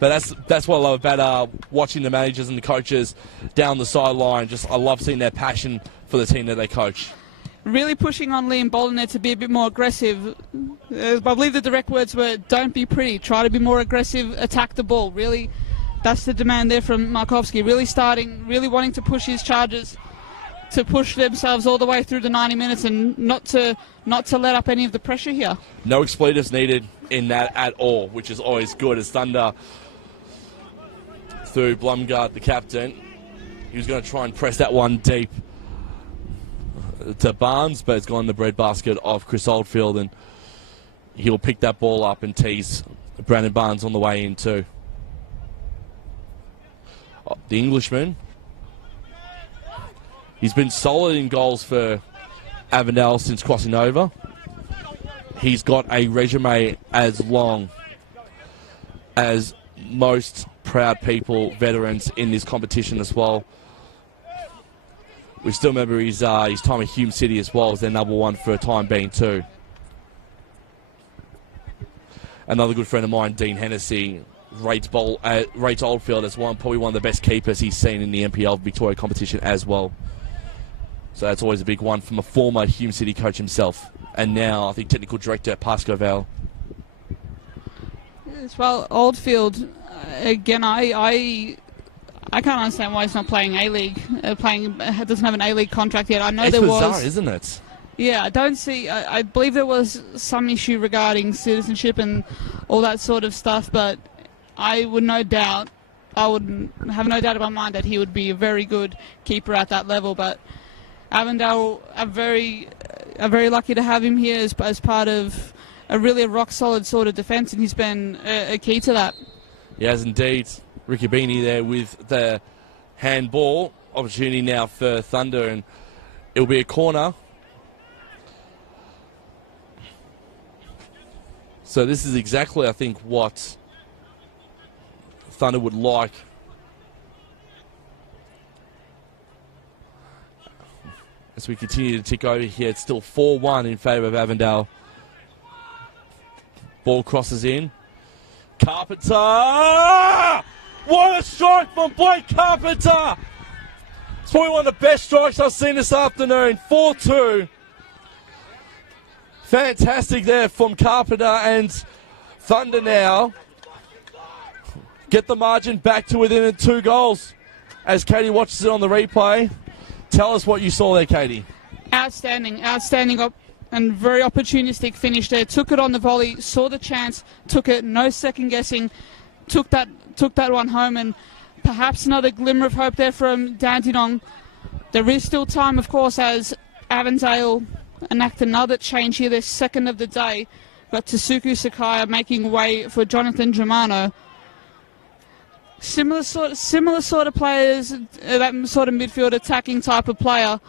But that's what I love about watching the managers and the coaches down the sideline. Just I love seeing their passion for the team that they coach. Really pushing on Liam Boland there to be a bit more aggressive. I believe the direct words were, don't be pretty, try to be more aggressive, attack the ball. Really, that's the demand there from Markowski. Really wanting to push his charges, to push themselves all the way through the 90 minutes and not to let up any of the pressure here. No expletives needed in that at all, which is always good. As Thunder, through Blumgard, the captain, he was going to try and press that one deep to Barnes, but it's gone in the breadbasket of Chris Oldfield, and he'll pick that ball up and tease Brandon Barnes on the way in too. The Englishman, he's been solid in goals for Avondale since crossing over. He's got a resume as long as most proud people, veterans in this competition as well. We still remember his time at Hume City as well as their number one for a time being too. Another good friend of mine, Dean Hennessy, rates Oldfield as probably one of the best keepers he's seen in the NPL Victoria competition as well. So that's always a big one from a former Hume City coach himself, and now I think technical director at Pascoe Vale. As well, Oldfield, again, I can't understand why he's not playing A-League. Doesn't have an A-League contract yet. I know it's there bizarre, was, isn't it? Yeah, I don't see. I believe there was some issue regarding citizenship and all that sort of stuff. But I would have no doubt in my mind that he would be a very good keeper at that level. But Avondale are very lucky to have him here as part of a really rock solid sort of defence, and he's been a key to that. He has indeed. Ricky Beanie there with the handball. Opportunity now for Thunder, and it'll be a corner. So this is exactly, I think, what Thunder would like. As we continue to tick over here, it's still 4-1 in favour of Avondale. Ball crosses in. Carpenter! What a strike from Blake Carpenter! It's probably one of the best strikes I've seen this afternoon. 4-2. Fantastic there from Carpenter, and Thunder now get the margin back to within 2 goals. As Katie watches it on the replay, tell us what you saw there, Katie. Outstanding and very opportunistic finish there. Took it on the volley, saw the chance, took it, no second guessing, took that one home, and perhaps another glimmer of hope there from Dandenong. There is still time, of course, as Avondale enact another change here, their second of the day. Got Tasuku Sakaya making way for Jonathan Germano. Similar sort of players, that sort of midfield attacking type of player.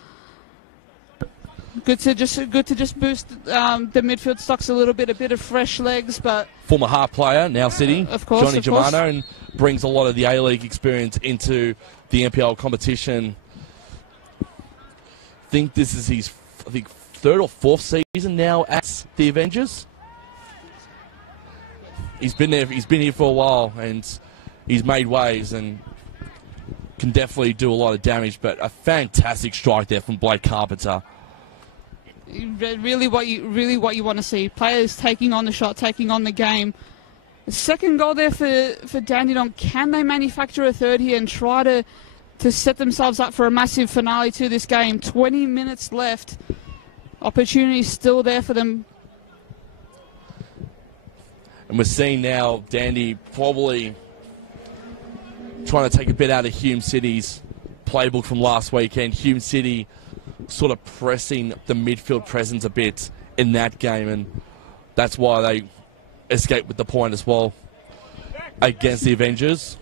Good to just boost the midfield stocks a little bit, a bit of fresh legs. But former Hart player, now City, of course, Johnny Germano, and brings a lot of the A-League experience into the NPL competition. I think this is his, 3rd or 4th season now at the Avengers. He's been here for a while, and he's made waves and can definitely do a lot of damage. But a fantastic strike there from Blake Carpenter. Really what you want to see. Players taking on the shot, taking on the game. The second goal there for Dandenong. Can they manufacture a third here and try to set themselves up for a massive finale to this game? 20 minutes left. Opportunity still there for them. And we're seeing now Dandy probably trying to take a bit out of Hume City's playbook from last weekend. Hume City sort of pressing the midfield presence a bit in that game, and that's why they escaped with the point as well against the Avengers.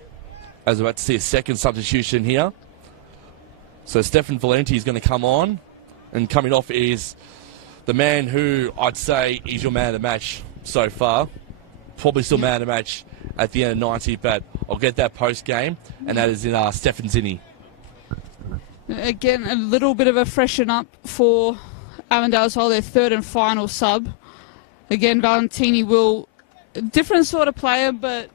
As we're about to see a second substitution here. So Stefan Valenti is going to come on, and coming off is the man who I'd say is your man of the match so far. Probably still man of the match at the end of 90, but I'll get that post-game, and that is in Stefan Zinni. Again, a little bit of a freshen up for Avondale as well, their 3rd and final sub. Again, Valentini will, different sort of player, but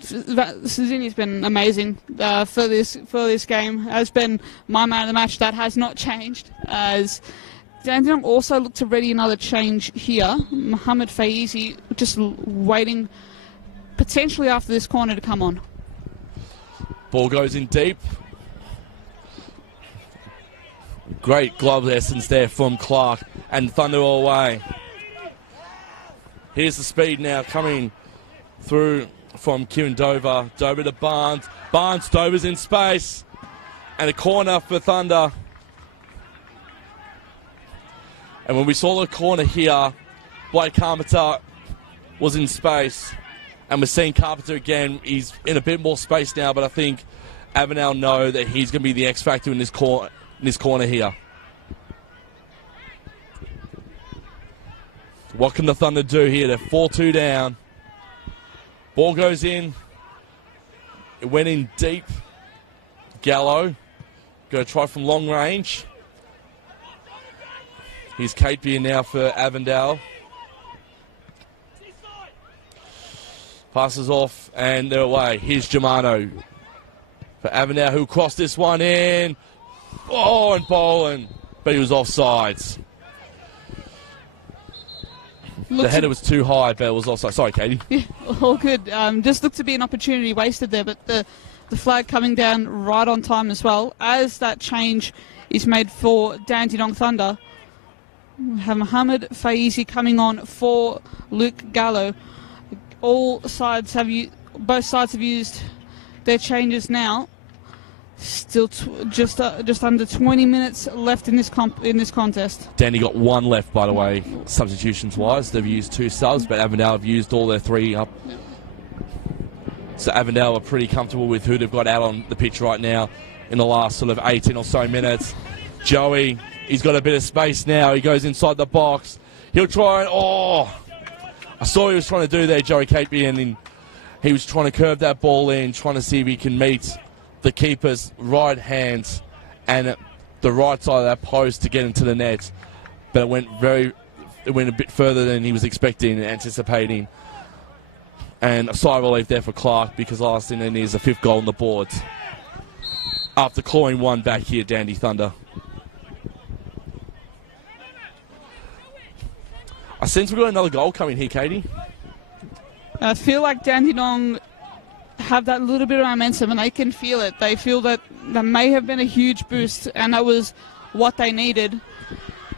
Zinni's been amazing for this game. Has been my man of the match. That has not changed. As Dandenong also look to ready another change here. Mohamed Faizi just waiting potentially after this corner to come on. Ball goes in deep. Great glove essence there from Clark, and Thunder all away. Here's the speed now coming through from Kieran Dover. Dover to Barnes. Barnes, Dover's in space. And a corner for Thunder. And when we saw the corner here, Blake Carpenter was in space. And we're seeing Carpenter again. He's in a bit more space now, but I think Avondale know that he's going to be the X factor in this corner here. What can the Thunder do here? They're 4-2 down. Ball goes in. It went in deep. Gallo. Going to try from long range. Here's Kate Beer now for Avondale. Passes off and they're away. Here's Germano for Avondale, who crossed this one in. Oh, and bowling. But he was offsides. The header was too high, but it was offside. Sorry, Katie. Yeah, all good. Just looked to be an opportunity wasted there, but the flag coming down right on time as well. As that change is made for Dandenong Thunder, we have Mohamed Faizi coming on for Luke Gallo. Both sides have used their changes now. Still just under 20 minutes left in this contest. Danny got one left, by the way, substitutions-wise. They've used 2 subs, but Avondale have used all their 3 up. Yep. So Avondale are pretty comfortable with who they've got out on the pitch right now in the last sort of 18 or so minutes. Joey, he's got a bit of space now. He goes inside the box. He'll try and... Oh! I saw what he was trying to do there, Joey Capey, and he was trying to curve that ball in, trying to see if he can meet the keeper's right hand and the right side of that post to get into the net. But it went a bit further than he was expecting and anticipating. And a sigh of relief there for Clark, because last thing is a 5th goal on the board. After clawing one back here, Dandy Thunder. I sense we've got another goal coming here, Katie. I feel like Dandenong have that little bit of momentum and they can feel it. They feel that there may have been a huge boost and that was what they needed.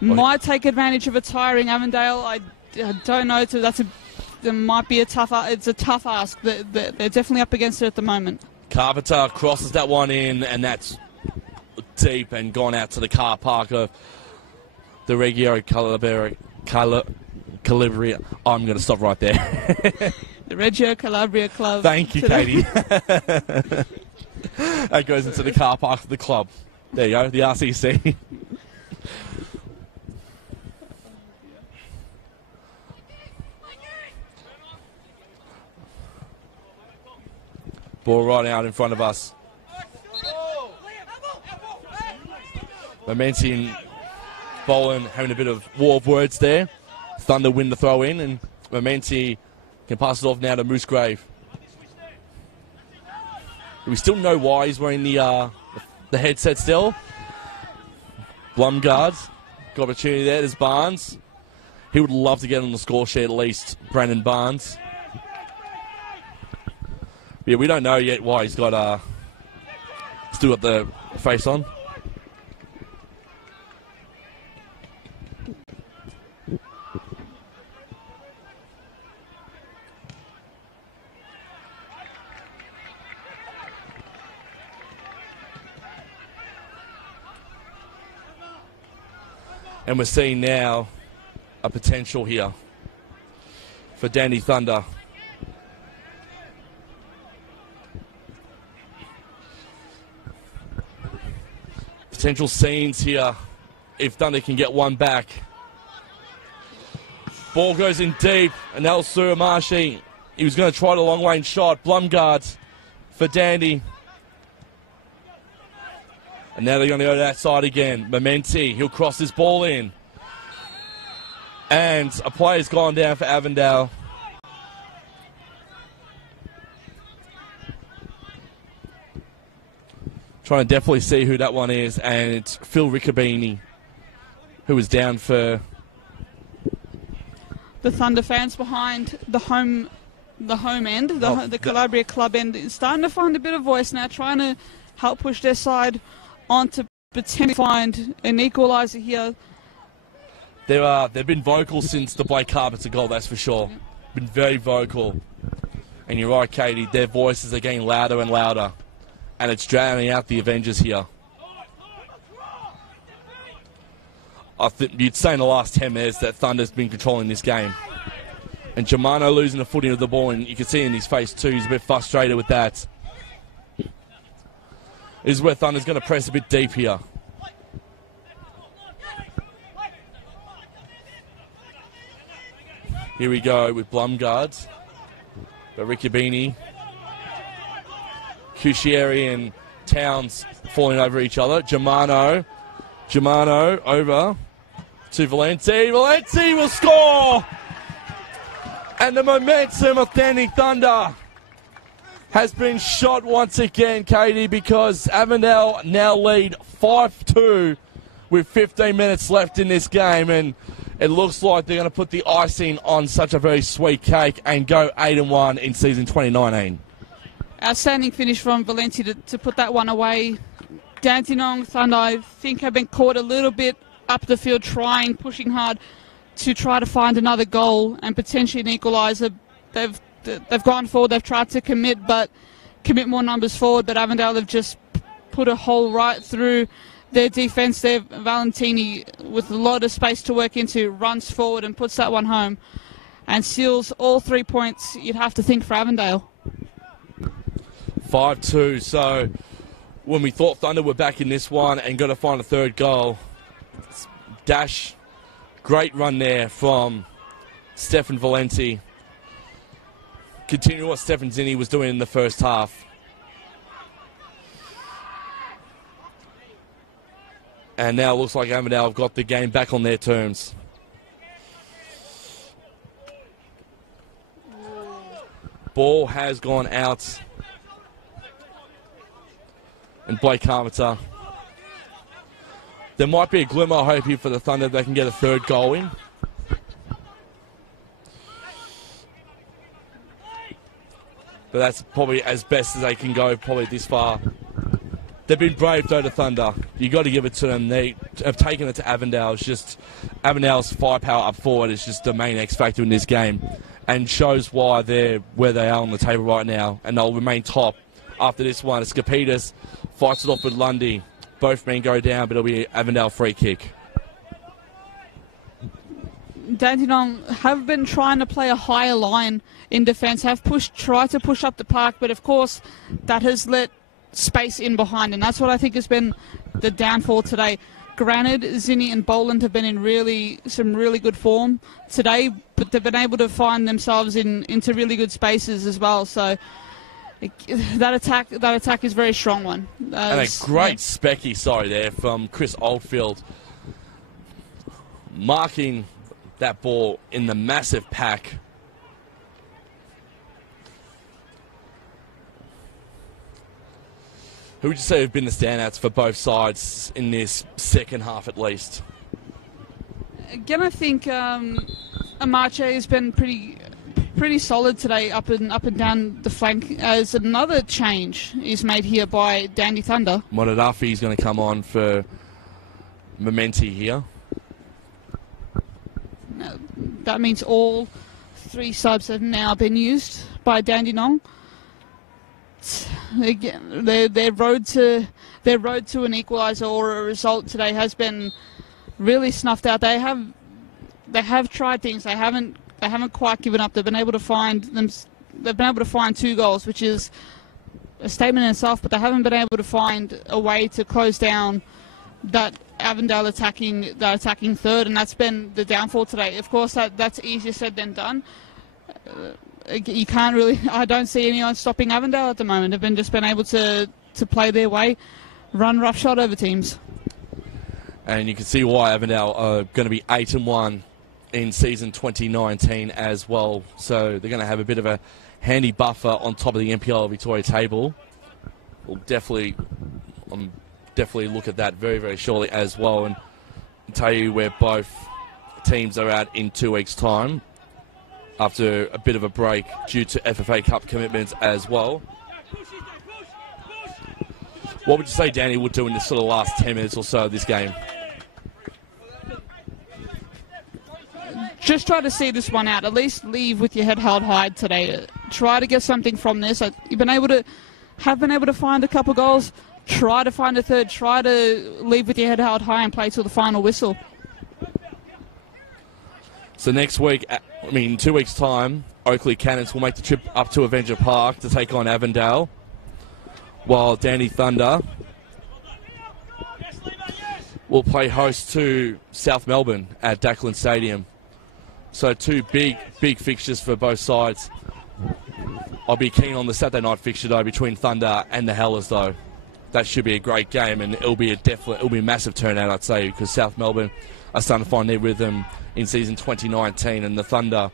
Might take advantage of a tiring Avondale. I don't know. There might be it's a tough ask. They're definitely up against it at the moment. Carpenter crosses that one in, and that's deep and gone out to the car park of the Reggio Calabria. I'm going to stop right there. The Reggio Calabria Club. Thank you, Katie. That goes into the car park of the club. There you go, the RCC. Ball right out in front of us. Momentum, Bowen having a bit of war of words there. Thunder win the throw in, and Mementi can pass it off now to Moosegrave. We still know why he's wearing the headset still. Blumgard, got opportunity there. There's Barnes. He would love to get on the score sheet at least, Brandon Barnes. Yeah, we don't know yet why he's got still got the face on. And we're seeing now a potential here for Dandy Thunder. Potential scenes here if Thunder can get one back. Ball goes in deep, and now Suramashi. He was going to try the long-range shot. Blumgard for Dandy. And now they're going to go to that side again. Mementi, he'll cross this ball in. And a player's gone down for Avondale. Trying to definitely see who that one is, and it's Phil Riccobini, who was down for the Thunder fans behind the home end, the Calabria club end, is starting to find a bit of voice now, trying to help push their side on to potentially find an equaliser here. They've been vocal since the Blake Carpenter goal, that's for sure. Been very vocal. And you're right, Katie, their voices are getting louder and louder. And it's drowning out the Avengers here. I think you'd say in the last 10 minutes that Thunder's been controlling this game. And Germano losing the footing of the ball, and you can see in his face too, he's a bit frustrated with that. This is where Thunder's going to press a bit deep here. Here we go with Blumgard. But Riccobini. Cuscieri and Towns falling over each other. Germano over to Valenti. Valenti will score! And the momentum of Dandenong Thunder has been shot once again, Katie, because Avondale now lead 5-2 with 15 minutes left in this game, and it looks like they're going to put the icing on such a very sweet cake and go 8-1 in season 2019. Outstanding finish from Valenti to put that one away. Dandenong Thunder, I think, have been caught a little bit up the field, pushing hard to try to find another goal and potentially an equaliser. They've gone forward, they've tried to commit more numbers forward, but Avondale have just put a hole right through their defence there. Valentini, with a lot of space to work into, runs forward and puts that one home and seals all 3 points, you'd have to think, for Avondale. 5-2, so when we thought Thunder were back in this one and got to find a third goal, Dash, great run there from Stefan Valenti. Continue what Stefan Zinni was doing in the first half. And now it looks like Avondale have got the game back on their terms. Ball has gone out. And Blake Carpenter. There might be a glimmer of hope here for the Thunder if they can get a third goal in. But that's probably as best as they can go probably this far. They've been brave though, the Thunder. You got to give it to them. They have taken it to Avondale. It's just Avondale's firepower up forward is just the main X factor in this game, and shows why they're where they are on the table right now. And they'll remain top after this one. Skapitas fights it off with Lundy. Both men go down, but it'll be Avondale free kick. Dandenong have been trying to play a higher line in defence, have tried to push up the park, but of course that has let space in behind, and that's what I think has been the downfall today. Granted, Zinni and Boland have been in some really good form today, but they've been able to find themselves into really good spaces as well. So that attack is a very strong one. And a great specky, there from Chris Oldfield, marking that ball in the massive pack. Who would you say have been the standouts for both sides in this second half at least? Again, I think Amache has been pretty solid today up and down the flank, as another change is made here by Dandy Thunder. Monadafi is going to come on for Mementi here. That means all 3 subs have now been used by Dandenong. Again, their road to an equaliser or a result today has been really snuffed out. They have tried things. They haven't quite given up. They've been able to find 2 goals, which is a statement in itself. But they haven't been able to find a way to close down that Avondale attacking third, and that's been the downfall today. Of course, that's easier said than done. You can't really. I don't see anyone stopping Avondale at the moment. They've just been able to play their way, run roughshod over teams. And you can see why Avondale are going to be 8-1 in season 2019 as well. So they're going to have a bit of a handy buffer on top of the NPL Victoria table. We'll definitely look at that very, very shortly as well, and tell you where both teams are at in 2 weeks' time, after a bit of a break due to FFA Cup commitments as well. What would you say Danny would do in the sort of last 10 minutes or so of this game? Just try to see this one out. At least leave with your head held high today. Try to get something from this. You've been able to find a couple goals. Try to find a third. Try to leave with your head held high and play till the final whistle. So next week, 2 weeks' time, Oakley Cannons will make the trip up to Avenger Park to take on Avondale, while Dandy Thunder will play host to South Melbourne at Dackland Stadium. So 2 big fixtures for both sides. I'll be keen on the Saturday night fixture though between Thunder and the Hellers though. That should be a great game, and it'll be a massive turnout, I'd say, because South Melbourne are starting to find their rhythm in season 2019, and the Thunder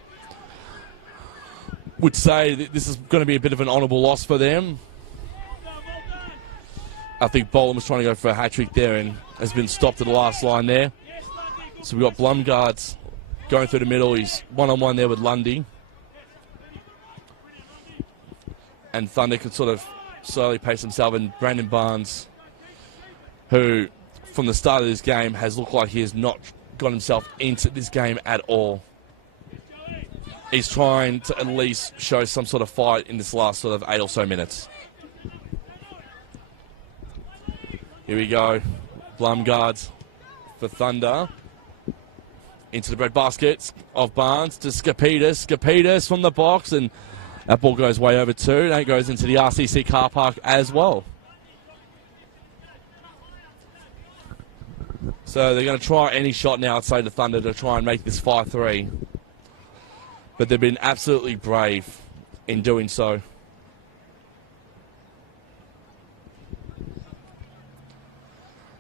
would say that this is going to be a bit of an honourable loss for them. I think Boland was trying to go for a hat-trick there and has been stopped at the last line there. So we've got Blumgards going through the middle. He's one-on-one there with Lundy. And Thunder could sort of slowly pace himself, and Brandon Barnes, who from the start of this game has looked like he has not got himself into this game at all. He's trying to at least show some sort of fight in this last sort of 8 or so minutes. Here we go. Blumgards for Thunder. Into the breadbasket of Barnes to Skapitas. Skapitas from the box, and that ball goes way over too. That goes into the RCC car park as well. So they're going to try any shot now outside the Thunder to try and make this 5-3. But they've been absolutely brave in doing so.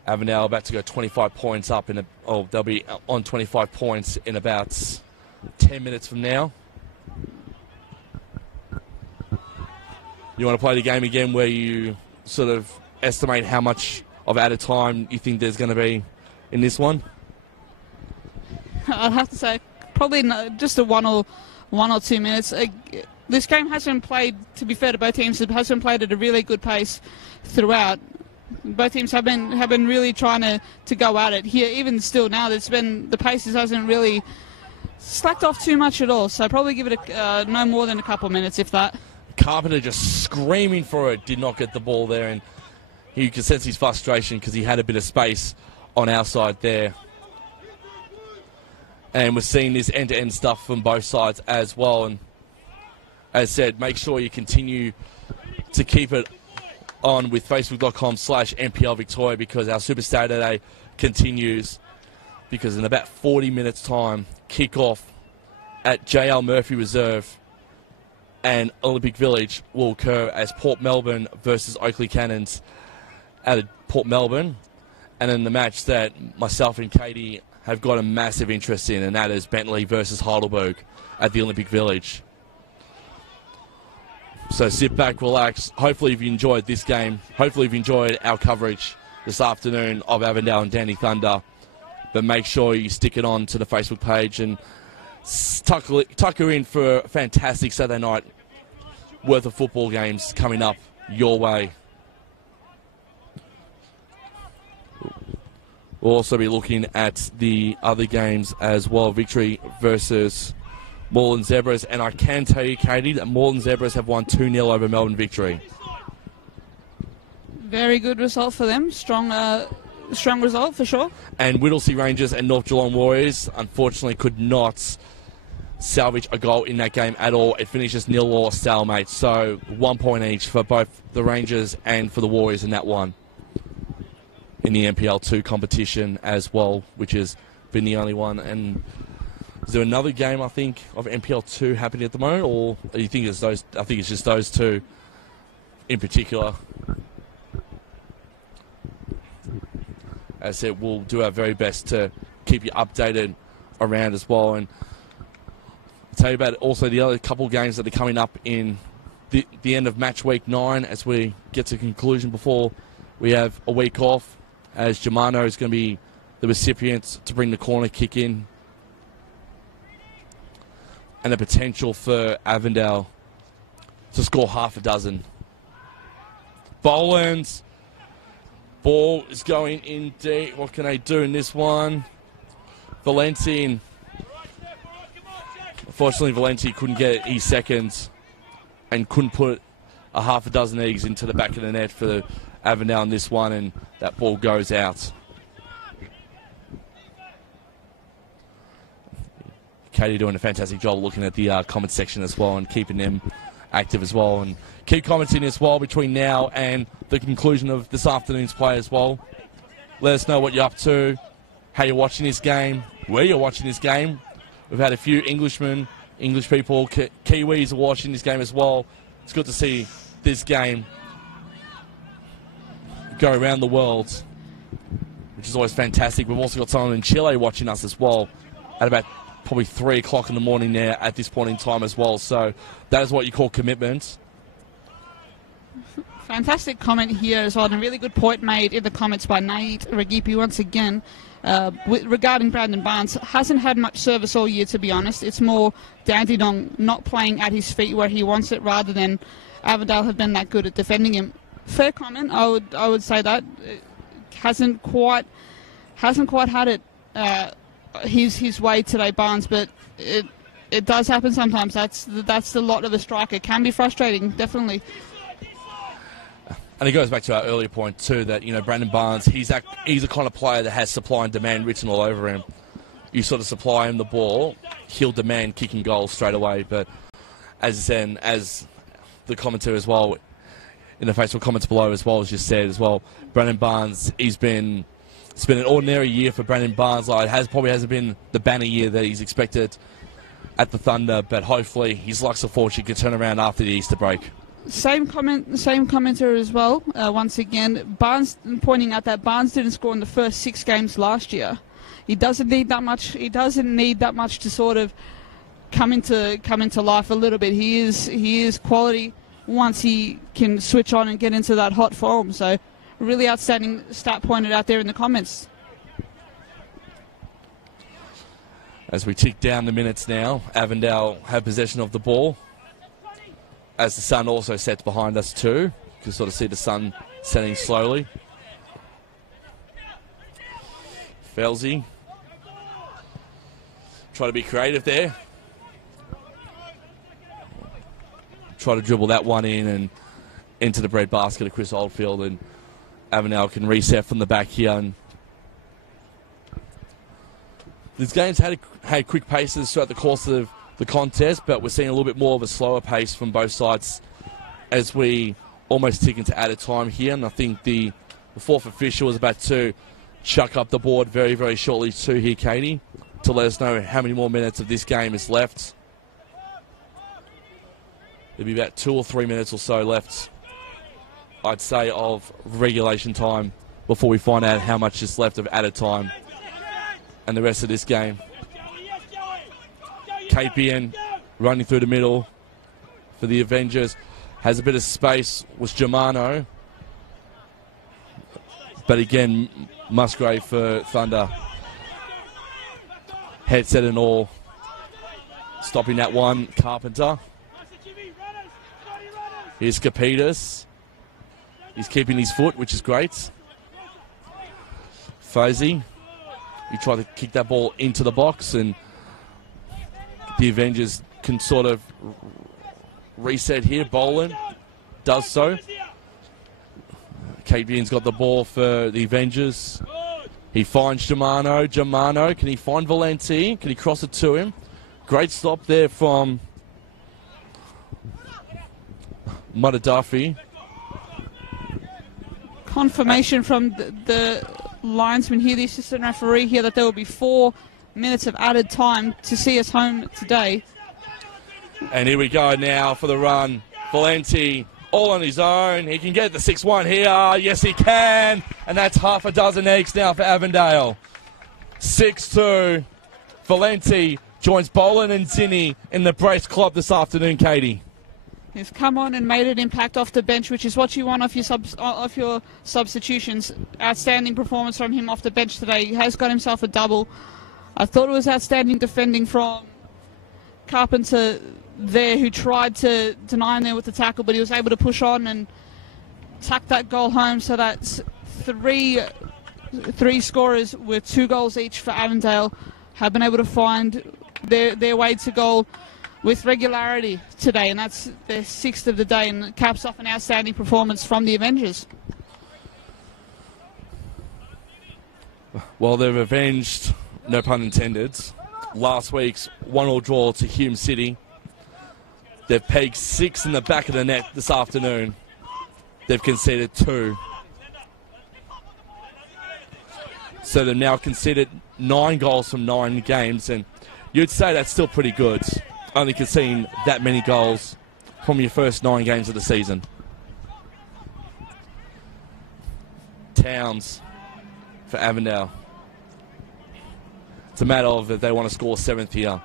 Avondale about to go 25 points up they'll be on 25 points in about 10 minutes from now. You want to play the game again where you sort of estimate how much of added time you think there's going to be in this one? I'd have to say probably just a 1 or 2 minutes. this game hasn't played, to be fair to both teams, it hasn't played at a really good pace throughout. Both teams have been really trying to go at it. Here, even still now, the pace hasn't really slacked off too much at all. So probably give it no more than a couple of minutes, if that. Carpenter just screaming for it, did not get the ball there, and you can sense his frustration because he had a bit of space on our side there. And we're seeing this end-to-end stuff from both sides as well. And as said, make sure you continue to keep it on with facebook.com/NPL Victoria, because our Super Saturday continues, because in about 40 minutes time, kickoff at JL Murphy Reserve and Olympic Village will occur as Port Melbourne versus Oakley Cannons at Port Melbourne. And then the match that myself and Katie have got a massive interest in, and that is Bentley versus Heidelberg at the Olympic Village. So sit back, relax. Hopefully you've enjoyed this game. Hopefully you've enjoyed our coverage this afternoon of Avondale and Danny Thunder. But make sure you stick it on to the Facebook page and tuck her in for a fantastic Saturday night worth of football games coming up your way. We'll also be looking at the other games as well. Victory versus Moreland Zebras. And I can tell you, Katie, that Moreland Zebras have won 2-0 over Melbourne Victory. Very good result for them. Strong result for sure. And Whittlesea Rangers and North Geelong Warriors unfortunately could not salvage a goal in that game at all. It finishes 0 or stalemate. So 1 point each for both the Rangers and for the Warriors in that one. In the NPL 2 competition as well, which has been the only one. And is there another game, I think, of NPL 2 happening at the moment, or do you think it's those? I think it's just those two in particular. As I said, we'll do our very best to keep you updated around as well. And I'll tell you about also the other couple games that are coming up in the end of match week 9 as we get to conclusion before we have a week off, as Germano is going to be the recipient to bring the corner kick in. And the potential for Avondale to score half a dozen. Bolins. Ball is going in deep. What can they do in this one? Valencian. Unfortunately, Valencia couldn't get his seconds and couldn't put a half a dozen eggs into the back of the net for the Avondale in this one, and that ball goes out. Katie doing a fantastic job looking at the comment section as well and keeping them active as well. And keep commenting as well between now and the conclusion of this afternoon's play as well. Let us know what you're up to, how you're watching this game, where you're watching this game. We've had a few English people, Kiwis are watching this game as well. It's good to see this game go around the world, which is always fantastic. We've also got someone in Chile watching us as well at about probably 3 o'clock in the morning there at this point in time as well. So that is what you call commitment. Fantastic comment here as well, and a really good point made in the comments by Nate Regipi once again regarding Brandon Barnes. Hasn't had much service all year, to be honest. It's more Dandenong not playing at his feet where he wants it, rather than Avondale have been that good at defending him. Fair comment. I would say that hasn't quite had it his way today, Barnes, but it does happen sometimes. That's the lot of a striker. Can be frustrating, definitely. And it goes back to our earlier point too, that Brandon Barnes, he's the kind of player that has supply and demand written all over him. You sort of supply him the ball, he'll demand kicking goals straight away. But as the commenter as well in the Facebook comments below as well as just said as well, Brandon Barnes, it's been an ordinary year for Brandon Barnes. Like, probably hasn't been the banner year that he's expected at the Thunder, but hopefully his luck of fortune can turn around after the Easter break. Same commenter as well. Once again, Barnes pointing out that Barnes didn't score in the first 6 games last year. He doesn't need that much. He doesn't need that much to sort of come into life a little bit. He is quality once he can switch on and get into that hot form. So, really outstanding stat pointed out there in the comments. As we tick down the minutes now, Avondale have possession of the ball. as the sun also sets behind us too. You can sort of see the sun setting slowly. Felzy. Try to be creative there. Try to dribble that one in and into the bread basket of Chris Oldfield, and Avondale can reset from the back here. And these games had quick paces throughout the course of the contest, but we're seeing a little bit more of a slower pace from both sides as we almost tick into added time here. And I think the fourth official is about to chuck up the board very, very shortly too here, Katie, to let us know how many more minutes of this game is left. There'll be about 2 or 3 minutes or so left, I'd say, of regulation time before we find out how much is left of added time and the rest of this game. KPN running through the middle for the Avengers. Has a bit of space with Germano. But again, Musgrave for Thunder. Headset and all. Stopping that one, Carpenter. Here's Skapitas. He's keeping his foot, which is great. Fozzie. He tried to kick that ball into the box, and the Avengers can sort of reset here. Boland does so. KPN's got the ball for the Avengers. He finds Germano. Germano, can he find Valenti? Can he cross it to him? Great stop there from Mudadafi. Confirmation from the linesman here, the assistant referee here, that there will be 4 minutes of added time to see us home today. And here we go now for the run. Valenti all on his own. He can get the 6-1 here. Yes, he can. And that's half a dozen eggs now for Avondale. 6-2. Valenti joins Boland and Zinni in the brace club this afternoon, Katie. He's come on and made an impact off the bench, which is what you want off your substitutions. Outstanding performance from him off the bench today. He has got himself a double. I thought it was outstanding defending from Carpenter there, who tried to deny him there with the tackle, but he was able to push on and tuck that goal home. So that's three scorers with 2 goals each for Avondale have been able to find their way to goal with regularity today, and that's their 6th of the day, and it caps off an outstanding performance from the Avengers. Well, they've avenged, no pun intended, last week's 1-1 draw to Hume City. They've pegged 6 in the back of the net this afternoon. They've conceded 2. So they've now conceded 9 goals from 9 games, and you'd say that's still pretty good, only conceding that many goals from your first 9 games of the season. Towns for Avondale. It's a matter of if they want to score 7th here.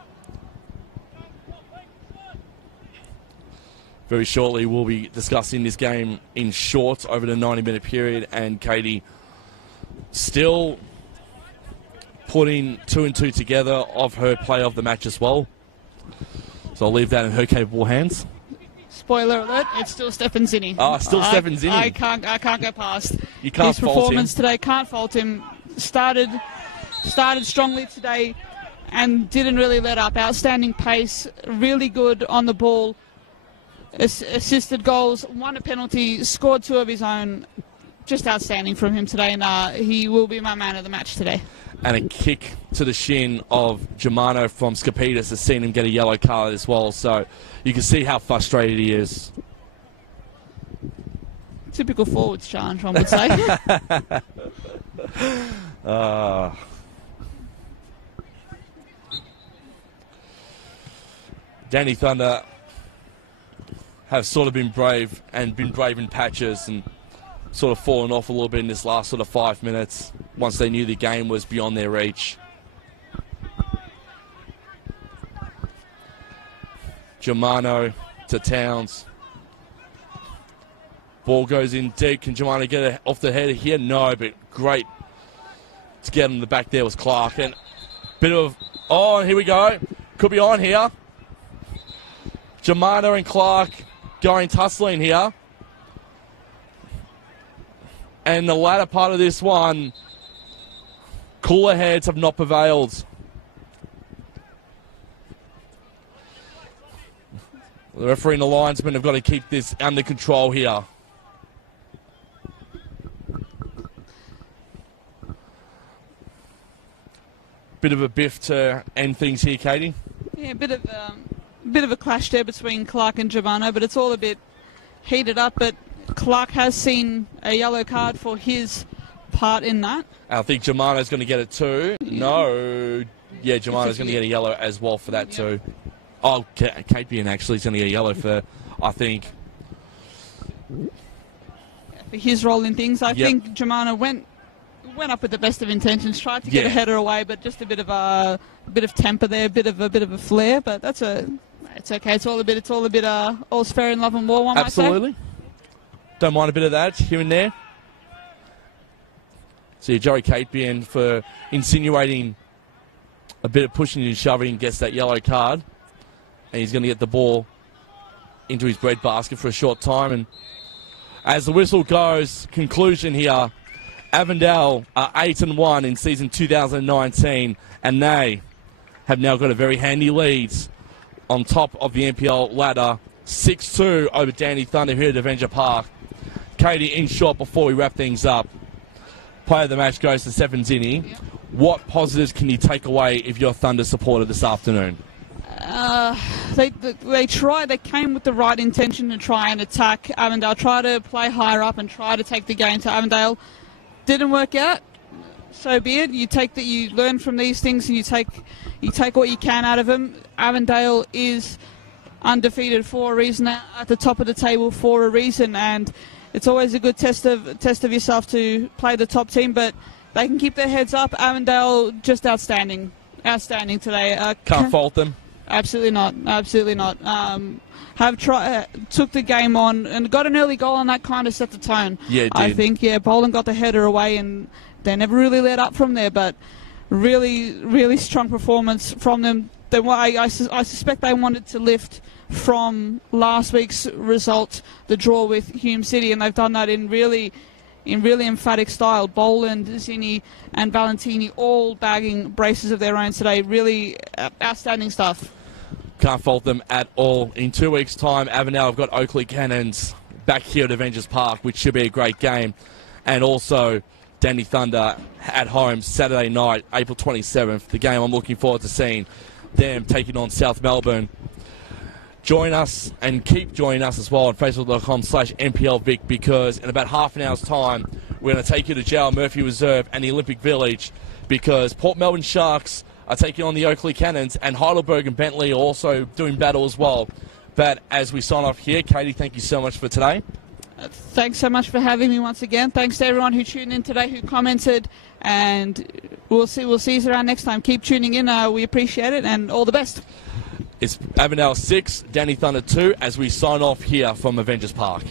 Very shortly we'll be discussing this game in short over the 90-minute period, and Katie still putting 2 and 2 together of her play of the match as well. So I'll leave that in her capable hands. Spoiler alert, it's still Stefan Zinni. Still Stefan Zinni. I can't go past you can't his fault performance him today. Can't fault him. Started strongly today and didn't really let up. Outstanding pace, really good on the ball. Assisted goals, won a penalty, scored 2 of his own. Just outstanding from him today, and he will be my man of the match today. And a kick to the shin of Germano from Skapitas has seen him get a yellow card as well, so you can see how frustrated he is. Typical forwards challenge, one would say. Danny Thunder have sort of been brave in patches and sort of fallen off a little bit in this last sort of 5 minutes once they knew the game was beyond their reach. Germano to Towns. Ball goes in deep. Can Germano get it off the header here? No, but great to get him the back there was Clark. And bit of, here we go. Could be on here. Germano and Clark going tussling here. And the latter part of this one, cooler heads have not prevailed. The referee and the linesman have got to keep this under control here. Bit of a biff to end things here, Katie. Yeah, a bit of a clash there between Clark and Germano, but it's all a bit heated up. But Clark has seen a yellow card for his part in that. I think Germano's going to get it too. Yeah. No. Yeah, Germano's going to get a yellow as well for that too. Oh, Capian actually is going to get a yellow for, I think. For his role in things. I think Germano went up with the best of intentions, tried to get a header away, but just a bit of temper there, a bit of a flair. But it's okay. It's all a bit all's fair in love and war. One Absolutely. Might say. Don't mind a bit of that here and there. See Joey Capian for insinuating a bit of pushing and shoving, gets that yellow card, and he's going to get the ball into his breadbasket for a short time. And as the whistle goes, conclusion here. Avondale are 8-1 in season 2019, and they have now got a very handy lead on top of the NPL ladder, 6-2 over Danny Thunder here at Avenger Park. Katie, in short, before we wrap things up, player of the match goes to Seven Zinni. Yep. What positives can you take away if you're a Thunder supporter this afternoon? They came with the right intention to try and attack Avondale, try to play higher up and try to take the game to Avondale. Didn't work out, so be it. You learn from these things and you take what you can out of them. Avondale is undefeated for a reason, at the top of the table for a reason, and it's always a good test of yourself to play the top team, but they can keep their heads up. Avondale just outstanding today. Can't fault them. Absolutely not. Took the game on and got an early goal, and that kind of set the tone. Yeah, it did. I think, Boland got the header away, and they never really let up from there, but really, really strong performance from them. I suspect they wanted to lift from last week's result, the draw with Hume City, and they've done that in really emphatic style. Boland, Zinni and Valentini all bagging braces of their own today. Really outstanding stuff. Can't fault them at all. In 2 weeks' time, Avondale have got Oakley Cannons back here at Avengers Park, which should be a great game. And also Danny Thunder at home Saturday night, April 27th. The game I'm looking forward to seeing them taking on South Melbourne. Join us and keep joining us as well on facebook.com/NPLVic, because in about half an hour's time, we're going to take you to Gerald Murphy Reserve and the Olympic Village, because Port Melbourne Sharks are taking on the Oakley Cannons, and Heidelberg and Bentley are also doing battle as well. But as we sign off here, Katie, thank you so much for today. Thanks so much for having me once again. Thanks to everyone who tuned in today, who commented, and we'll see you around next time. Keep tuning in. We appreciate it, and all the best. It's Avondale 6, Danny Thunder 2, as we sign off here from Avengers Park.